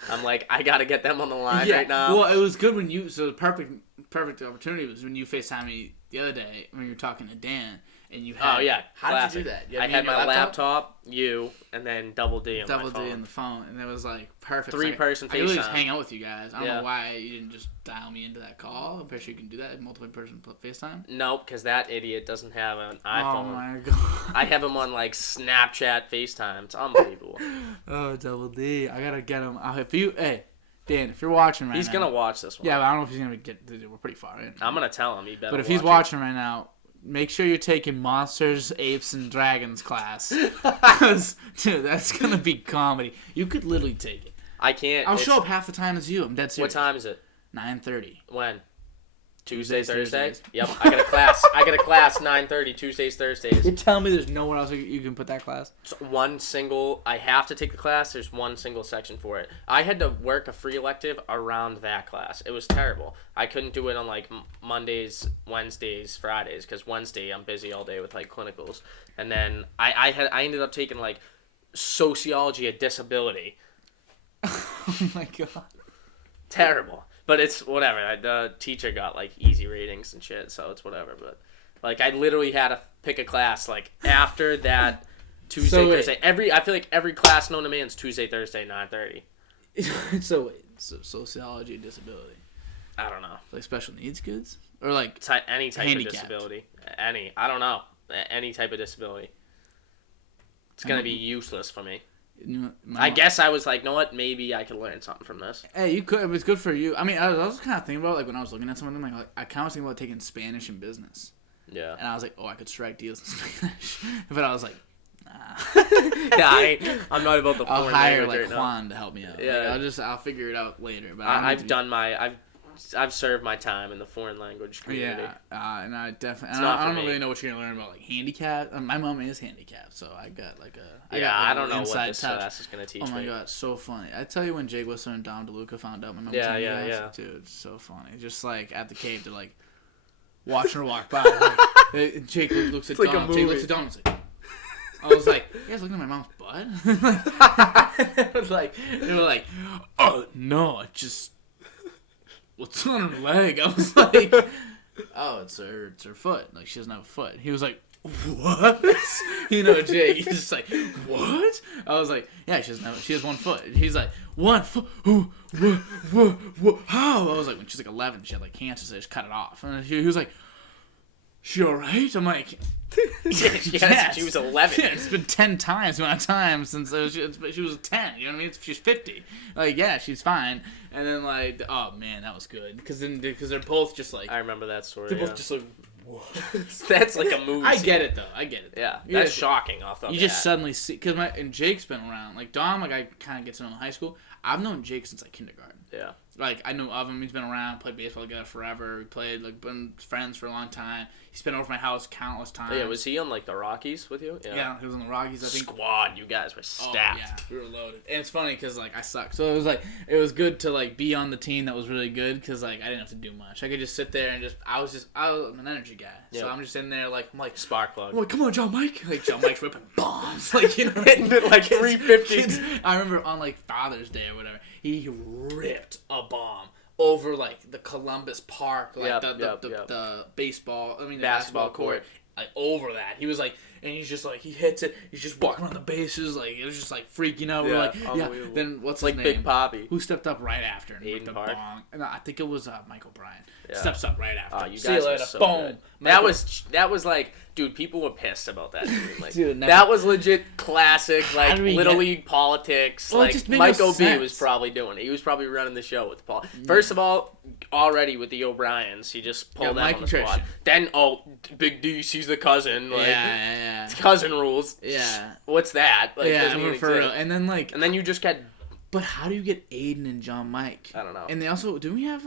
I'm like, I gotta get them on the line right now. Well, it was good when the perfect opportunity was when you FaceTime me the other day when you were talking to Dan. And you had, how did you do that? I had my laptop, you, and then Double D on my phone. Double D on the phone, and it was like perfect. 3-person FaceTime. I really just hang out with you guys. I don't know why you didn't just dial me into that call. I'm pretty sure you can do that, multiple-person FaceTime. Nope, because that idiot doesn't have an iPhone. Oh my god! I have him on like Snapchat FaceTime. It's unbelievable. Oh, Double D! I gotta get him. Dan, if you're watching right now, he's gonna watch this one. Yeah, but I don't know if he's gonna get. We're pretty far in. I'm gonna tell him. He better. But if he's watching right now. Make sure you're taking Monsters, Apes, and Dragons class. Because, dude, that's going to be comedy. You could literally take it. I can't. I'll show up half the time as you. I'm dead serious. What time is it? 9:30. When? Tuesday, Thursday? Yep. I got a class 9:30, Tuesdays, Thursdays. You're telling me there's nowhere else you can put that class? I have to take the class. There's one single section for it. I had to work a free elective around that class. It was terrible. I couldn't do it on like Mondays, Wednesdays, Fridays, because Wednesday I'm busy all day with like clinicals. And then I ended up taking like sociology of disability. Oh my god. Terrible. But it's whatever. The teacher got like easy ratings and shit, so it's whatever. But like I literally had to pick a class like after that Tuesday, Thursday. I feel like every class known to man is Tuesday, Thursday, 9:30. So sociology and disability. I don't know. Like special needs kids or like any type of disability. I don't know. Any type of disability. It's gonna be useless for me. I guess I was like, you know what? Maybe I could learn something from this. Hey, you could. It was good for you. I mean, I was kind of thinking about like when I was looking at some of them, like I kind of was thinking about taking Spanish and business. Yeah. And I was like, oh, I could strike deals in Spanish, but I was like, nah. Yeah, I'm not about the foreign I'll hire language like right Juan to help me out. Yeah. Like, I'll figure it out later. But I've served my time in the foreign language community. Yeah, and I definitely. I don't really know what you're gonna learn about like handicap. My mom is handicapped, so I got like a. I don't know what this class is gonna teach me. Oh my god, it's so funny! I tell you when Jake Whistler and Dom DeLuca found out my mom was handicapped, dude, it's so funny. Just like at the cave, they're like watching her walk by. Like, Jake looks at Dom. Jake looks at Dom. And like, I was like, you guys looking at my mom's butt? They were like, oh no, it just. What's on her leg? I was like, oh, it's her foot. Like, she doesn't have a foot. He was like, what? You know, Jake, he's just like, what? I was like, yeah, she has 1 foot. He's like, 1 foot? What? How? I was like, when she's like 11, she had like cancer, so they just cut it off. And he was like, she alright? I'm like, yes, she was 11. Yeah, it's been 10 times the amount of time since she was 10. You know what I mean? She's 50. Like, yeah, she's fine. And then like, oh man, that was good because they're both just like. I remember that story. They're both just like. That's like a movie. I get it though. I get it. Yeah, that's shocking off the bat. You just suddenly see because and Jake's been around. Like Dom, like I kind of get to know in high school. I've known Jake since like kindergarten. Yeah. Like I know of him. He's been around. Played baseball together forever. We played like been friends for a long time. He's been over to my house countless times. Yeah, was he on like the Rockies with you? Yeah, he was on the Rockies. I think. Squad, you guys were stacked. Oh, yeah, we were loaded. And it's funny because like I suck, so it was good to like be on the team that was really good because like I didn't have to do much. I could just sit there and I was an energy guy, so I'm just in there like I'm like spark plug. I'm like, come on, John Mike. Like John Mike's ripping bombs, like you know, hitting it like 350. I remember on like Father's Day or whatever, he ripped a bomb over like the Columbus Park, like the baseball. I mean, the basketball court. Like over that, he was like, and he's just like he hits it. He's just walking around the bases, like it was just like freaking out. We're like, yeah. Then what's his name? Big Poppy, who stepped up right after and Aiden with the Park. bong. And I think it was Mike O'Brien. Yeah. Steps up right after. Oh, you guys were so good. That was like, dude, people were pissed about that. Like, dude, that was legit classic, like Little League politics. Well, like Mike O.B. was probably doing it. He was probably running the show with the politics. First of all, already with the O'Briens, he just pulled them on the squad. Then Big D, he's the cousin. Like, yeah. Cousin rules. Yeah. What's that? Like, yeah, for real. And then you just got. But how do you get Aiden and John Mike? I don't know. And they also we had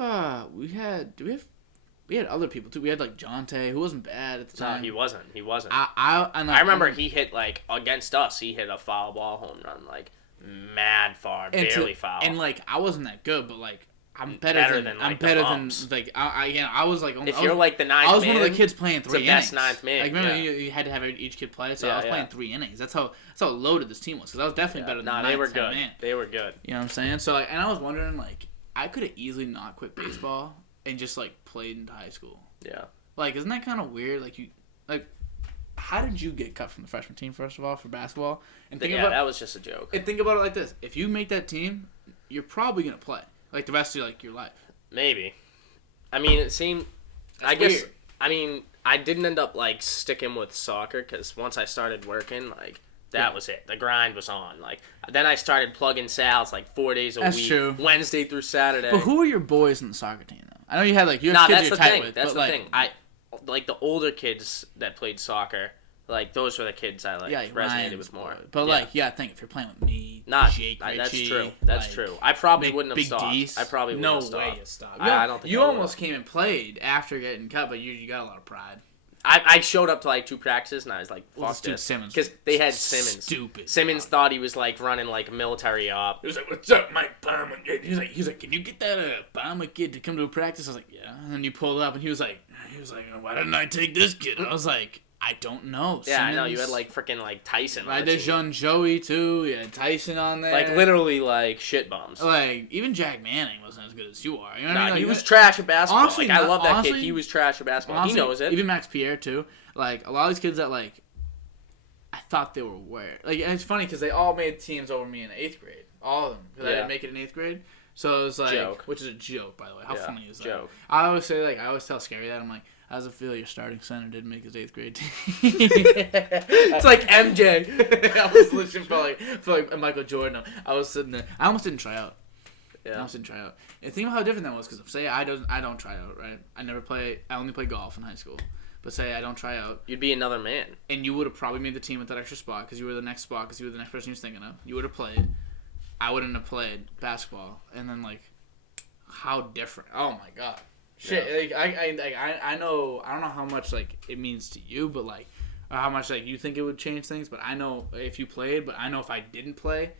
other people too. We had like Jonte, who wasn't bad at the time. No, he wasn't. I remember he hit like against us. He hit a foul ball home run, like mad far, barely foul. And like I wasn't that good, but like I'm better than I was like if you're like the ninth man, I was one of the kids playing 3 innings. The best ninth man. Like remember you had to have each kid play, so I was playing 3 innings. That's how loaded this team was because I was definitely better than the ninth they were good. Man. They were good. You know what I'm saying? So like, and I was wondering like I could have easily not quit baseball and just like played into high school. Yeah. Like, isn't that kind of weird? Like, how did you get cut from the freshman team, first of all, for basketball? And that was just a joke. And think about it like this. If you make that team, you're probably going to play. Like, the rest of your life. Maybe. I mean, it seemed... That's weird. I mean, I didn't end up, like, sticking with soccer, because once I started working, like... That was it. The grind was on. Like then I started plugging sals like 4 days a week. That's true. Wednesday through Saturday. But who are your boys in the soccer team though? I know you had like you have kids you're tight with. That's the thing. I like the older kids that played soccer. Like those were the kids I resonated with more. But I think if you're playing with me, Jake, Richie, that's true. That's true. I probably wouldn't have stopped. D's, I probably wouldn't have stopped. No way you stopped. I don't think you almost came and played after getting cut, but you got a lot of pride. I showed up to like 2 practices and I was like, fuck this. Simmons. Because they had Simmons. Stupid. Simmons thought he was like running like a military op. He was like, what's up, Mike Palmer? He's like, can you get that Palmer kid to come to a practice? I was like, yeah. And then you pulled up and he was like, why didn't I take this kid? And I was like, I don't know. Yeah, I know. You had like freaking like Tyson. I did John Joey too. You had Tyson on there. Like literally like shit bums. Like even Jack Manning wasn't as good as you are. You know what I mean? Like, he was trash at basketball. Honestly, like I love that kid. He was trash at basketball. Honestly, he knows it. Even Max Pierre too. Like a lot of these kids that like, I thought they were like, and it's funny because they all made teams over me in 8th grade. All of them because I didn't make it in 8th grade. So it was like, which is a joke by the way. How funny is that? Joke. I always tell Scary that I'm like, how does it feel your starting center didn't make his 8th grade team? It's like MJ. I was literally felt like Michael Jordan. I was sitting there. I almost didn't try out. Yeah. I almost didn't try out. And think about how different that was because say I don't try out, right? I only play golf in high school. But say I don't try out. You'd be another man. And you would have probably made the team with that extra spot because you were the next spot because you were the next person he was thinking of. You would have played. I wouldn't have played basketball. And then, like, how different. Oh, my God. Shit. Yeah. Like, I know, I don't know how much, like, it means to you, but, like, or how much, like, you think it would change things. But I know if you played, but I know if I didn't play,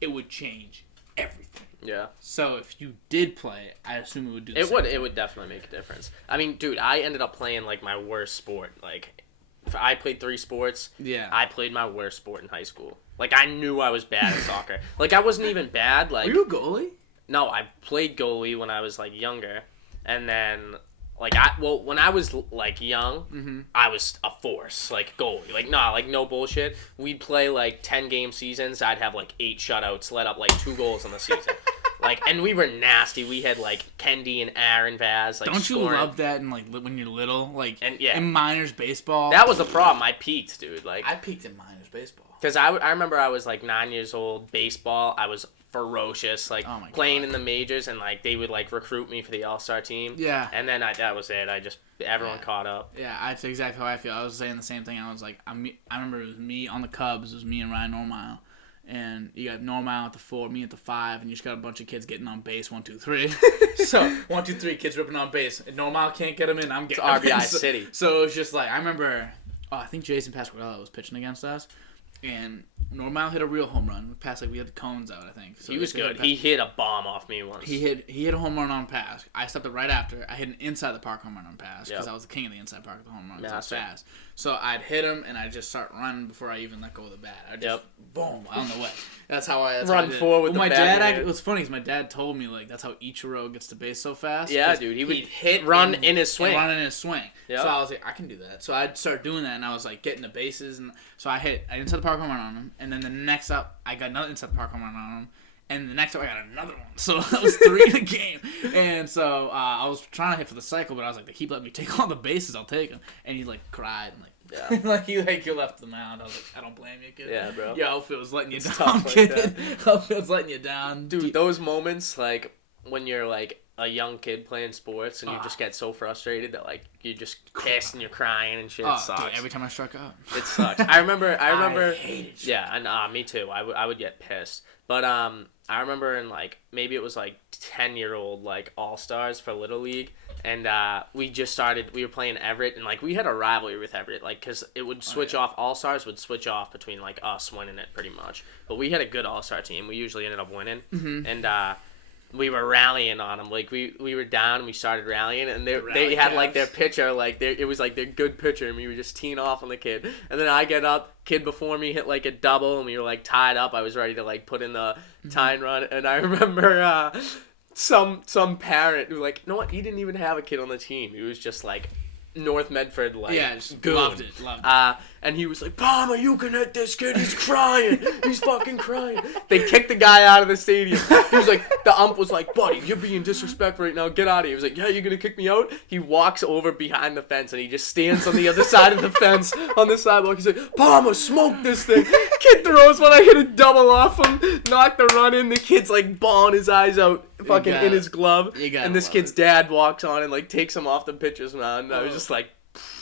it would change everything. Yeah. So if you did play, I assume it would do the same thing. It would definitely make a difference. I mean, dude, I ended up playing like my worst sport. Like, if I played 3 sports. Yeah. I played my worst sport in high school. Like, I knew I was bad at soccer. Like, I wasn't even bad. Like, were you a goalie? No, I played goalie when I was like younger, and then. Like, when I was, like, young, I was a force, like, goalie. Like, no bullshit. We'd play, like, 10-game seasons. I'd have, like, 8 shutouts, let up, like, 2 goals in the season. Like, and we were nasty. We had, like, Kendi and Aaron Vaz, like, Don't scoring. You love that in, like, when you're little? Like, in minors baseball? That was the problem. I peaked, dude. Like, I peaked in minors baseball. Because I remember I was, like, 9 years old, baseball. I was ferocious, like playing in the majors, and like they would like recruit me for the All-Star team. Yeah. And then that was it. Everyone caught up. Yeah, that's exactly how I feel. I was saying the same thing. I was like, I remember it was me on the Cubs. It was me and Ryan Normile. And you got Normile at the 4, me at the 5, and you just got a bunch of kids getting on base 1, 2, 3. So 1, 2, 3 kids ripping on base. And Normile can't get them in. I'm getting it's RBI in. City. So it was just like I remember. I think Jason Pasquarello was pitching against us, and Normile hit a real home run. We had the cones out, I think. So he was good. He hit a bomb off me once. He hit a home run on pass. I stepped up right after. I hit an inside the park home run on pass because I was the king of the inside park of the home run. I was fast. So I'd hit him and I'd just start running before I even let go of the bat. I'd just boom on the way. That's how I run forward with the bat. My dad. It was funny because my dad told me like that's how Ichiro gets to base so fast. Yeah, dude. He would hit run in his swing. Run in his swing. Yep. So I was like, I can do that. So I'd start doing that, and I was like getting the bases, and so I inside the park home run on him, and then the next up I got another inside the park home run on him. And the next up, I got another one. So that was 3 in the game. And so I was trying to hit for the cycle, but I was like, they keep letting me take all the bases. I'll take them. And he, like, cried. And, like, he left the mound. I was like, I don't blame you, kid. Yeah, bro. Your outfield's letting you down, kid. Outfield's letting you down. Dude, those moments, like, when you're, like, a young kid playing sports and you just get so frustrated that, like, you're just pissed and you're crying and shit. It sucks. Dude, every time I struck out. It sucks. I remember. I hated yeah, and me too. I would get pissed. But I remember in like maybe it was like 10-year-old like all-stars for Little League, and we were playing Everett, and like we had a rivalry with Everett, like because it would switch off. All-stars would switch off between like us winning it pretty much, but we had a good all-star team. We usually ended up winning, and we were rallying on them. Like we were down and we started rallying, and they had like their pitcher, like it was like their good pitcher, and we were just teeing off on the kid. And then I get up, kid before me hit like a double, and we were like tied up. I was ready to like put in the tying run, and I remember some parent who like, you know what? He didn't even have a kid on the team. He was just like North Medford, like, goon. Loved it. And he was like, Palmer, you can hit this kid. He's crying. He's fucking crying. They kicked the guy out of the stadium. He was like, the ump was like, buddy, you're being disrespectful right now. Get out of here. He was like, yeah, you're going to kick me out? He walks over behind the fence, and he just stands on the other side of the fence on the sidewalk. He's like, Palmer, smoke this thing. Kid throws one. I hit a double off him, knocked the run in. The kid's like bawling his eyes out, fucking in his glove. And this kid's dad walks on and like takes him off the pitcher's mound. And I was just like,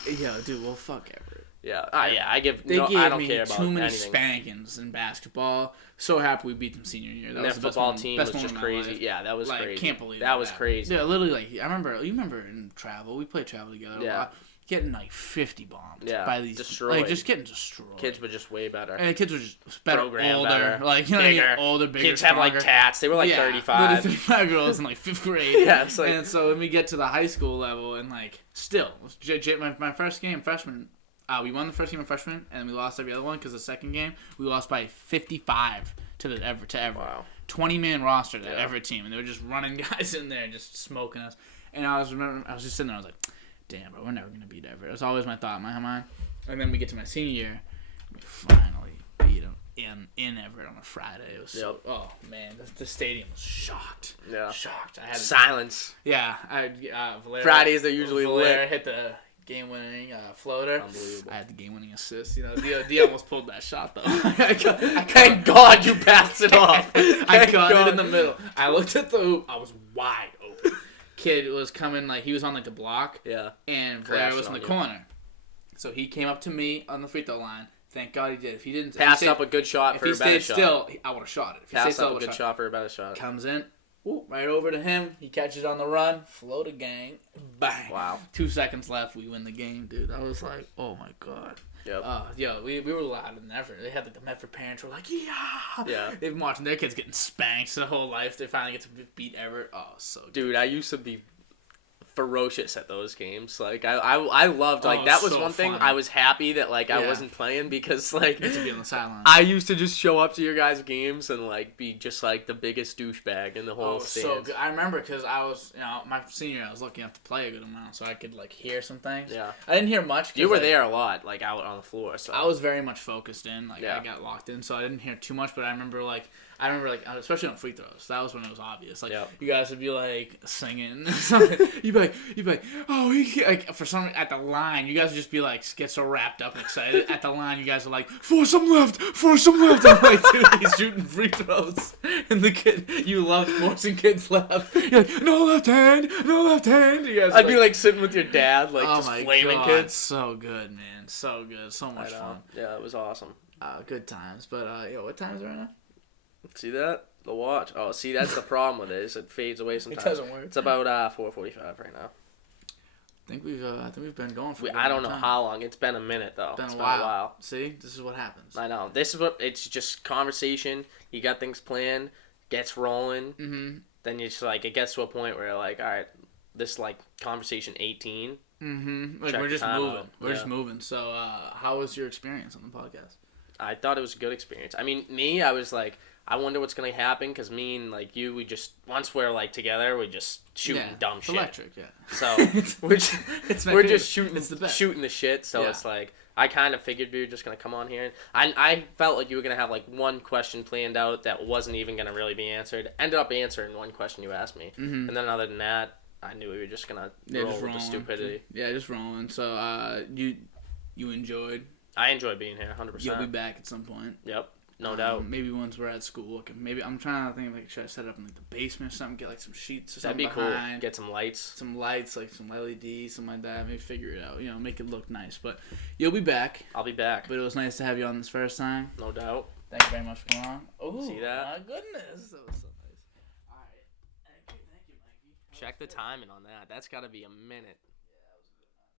yo, dude, well, fuck Everett. Yeah, I don't care about too many anything. spankings in basketball. So happy we beat them senior year. Their football team was just crazy. Yeah, that was like, crazy. Can't believe that was crazy. Yeah, literally, like you remember in travel, we played travel together a lot. Getting like 50 bombed by these, destroyed. Like just getting destroyed. Kids were just way better. And kids were just better, older, better, like you know, bigger. Older, bigger. Kids stronger. have like tats. They were like 35. 35 girls in like 5th grade. Yeah, it's like, and so when we get to the high school level, and like still, my first game freshman. We won the first game of freshman, and we lost every other one because the second game we lost by 55 to Everett. Wow. 20-man roster that Everett team, and they were just running guys in there and just smoking us. And I was just sitting there. I was like, damn, bro, we're never gonna beat Everett. That's always my thought in my mind. And then we get to my senior year, we finally beat them in Everett on a Friday. It was oh man, the stadium was shocked. Yeah, shocked. I had silence. Yeah, Valera, Fridays are usually Valera lit. hit the game-winning floater. Unbelievable. I had the game-winning assist. You know, D almost pulled that shot though. Thank God you passed it off. I got it in the middle. I looked at the hoop. I was wide open. Kid was coming like he was on like the block. Yeah. And Valera was in the corner. So he came up to me on the free throw line. Thank God he did. If he didn't pass up a good shot for a better shot. If he stayed still, I would have shot it. If he pass up a good shot for a better shot. Comes in. Ooh, right over to him. He catches on the run. Floater gang. Bang. Wow. 2 seconds left. We win the game, dude. I was like, oh my God. Yep. We were loud in Medford. They had like the Medford parents were like, yeah. Yeah. They've been watching their kids getting spanked their whole life. They finally get to beat Everett. Oh, so good. Dude, I used to be ferocious at those games. Like I loved like that was so one thing. I was happy that like I wasn't playing because like to be on the sideline. I used to just show up to your guys' games and like be just like the biggest douchebag in the whole stands. So good. I remember because I was my senior year I was lucky enough to play a good amount so I could like hear some things. Yeah. I didn't hear much. You were there a lot like out on the floor. So I was very much focused in. Like I got locked in so I didn't hear too much. But I remember like I remember, like, especially on free throws, that was when it was obvious. Like, Yep. you guys would be, like, singing. You'd be like, oh, like, for some, at the line, you guys would just be, like, get so wrapped up and excited. At the line, you guys are like, force some left. I'm like, dude, he's shooting free throws. And the kid, you loved forcing kids left. You're like, no left hand. You guys I'd be, like, sitting with your dad, like, oh just my flaming God, kids. so good, man. So good. So much fun. Yeah, it was awesome. Good times. But, what time is it right now? See that? The watch. Oh, see, that's the problem with it. Is it fades away sometimes. It doesn't work. It's about 4:45 right now. I think we've been going for. I don't know how long. It's been a minute though. It's been a while. See, this is what happens. I know. This is what it's just conversation. You got things planned, gets rolling. Mm-hmm. Then you just like it gets to a point where you're like, all right, this like conversation 18. Mm-hmm. Like we're just moving. So, how was your experience on the podcast? I thought it was a good experience. I mean, I was like, I wonder what's gonna happen because me and like you, we just once we're like together, we just shooting dumb shit. Electric, yeah. So we're just shooting the shit. So it's like I kind of figured we were just gonna come on here, and I felt like you were gonna have like one question planned out that wasn't even gonna really be answered. Ended up answering one question you asked me, and then other than that, I knew we were just gonna roll with the stupidity. Yeah, just rolling. So you enjoyed. I enjoyed being here, 100%. You'll be back at some point. Yep, no doubt. Maybe once we're at school. Maybe I'm trying to think like should I set up in like the basement or something? Get like some sheets or something. That'd be cool. Get some lights. Like some LEDs, something like that. Maybe figure it out. Make it look nice. But you'll be back. I'll be back. But it was nice to have you on this first time. No doubt. Thank you very much for coming on. Oh, see that? My goodness, that was so nice. All right, thank you, Mikey. Check the timing on that. That's got to be a minute.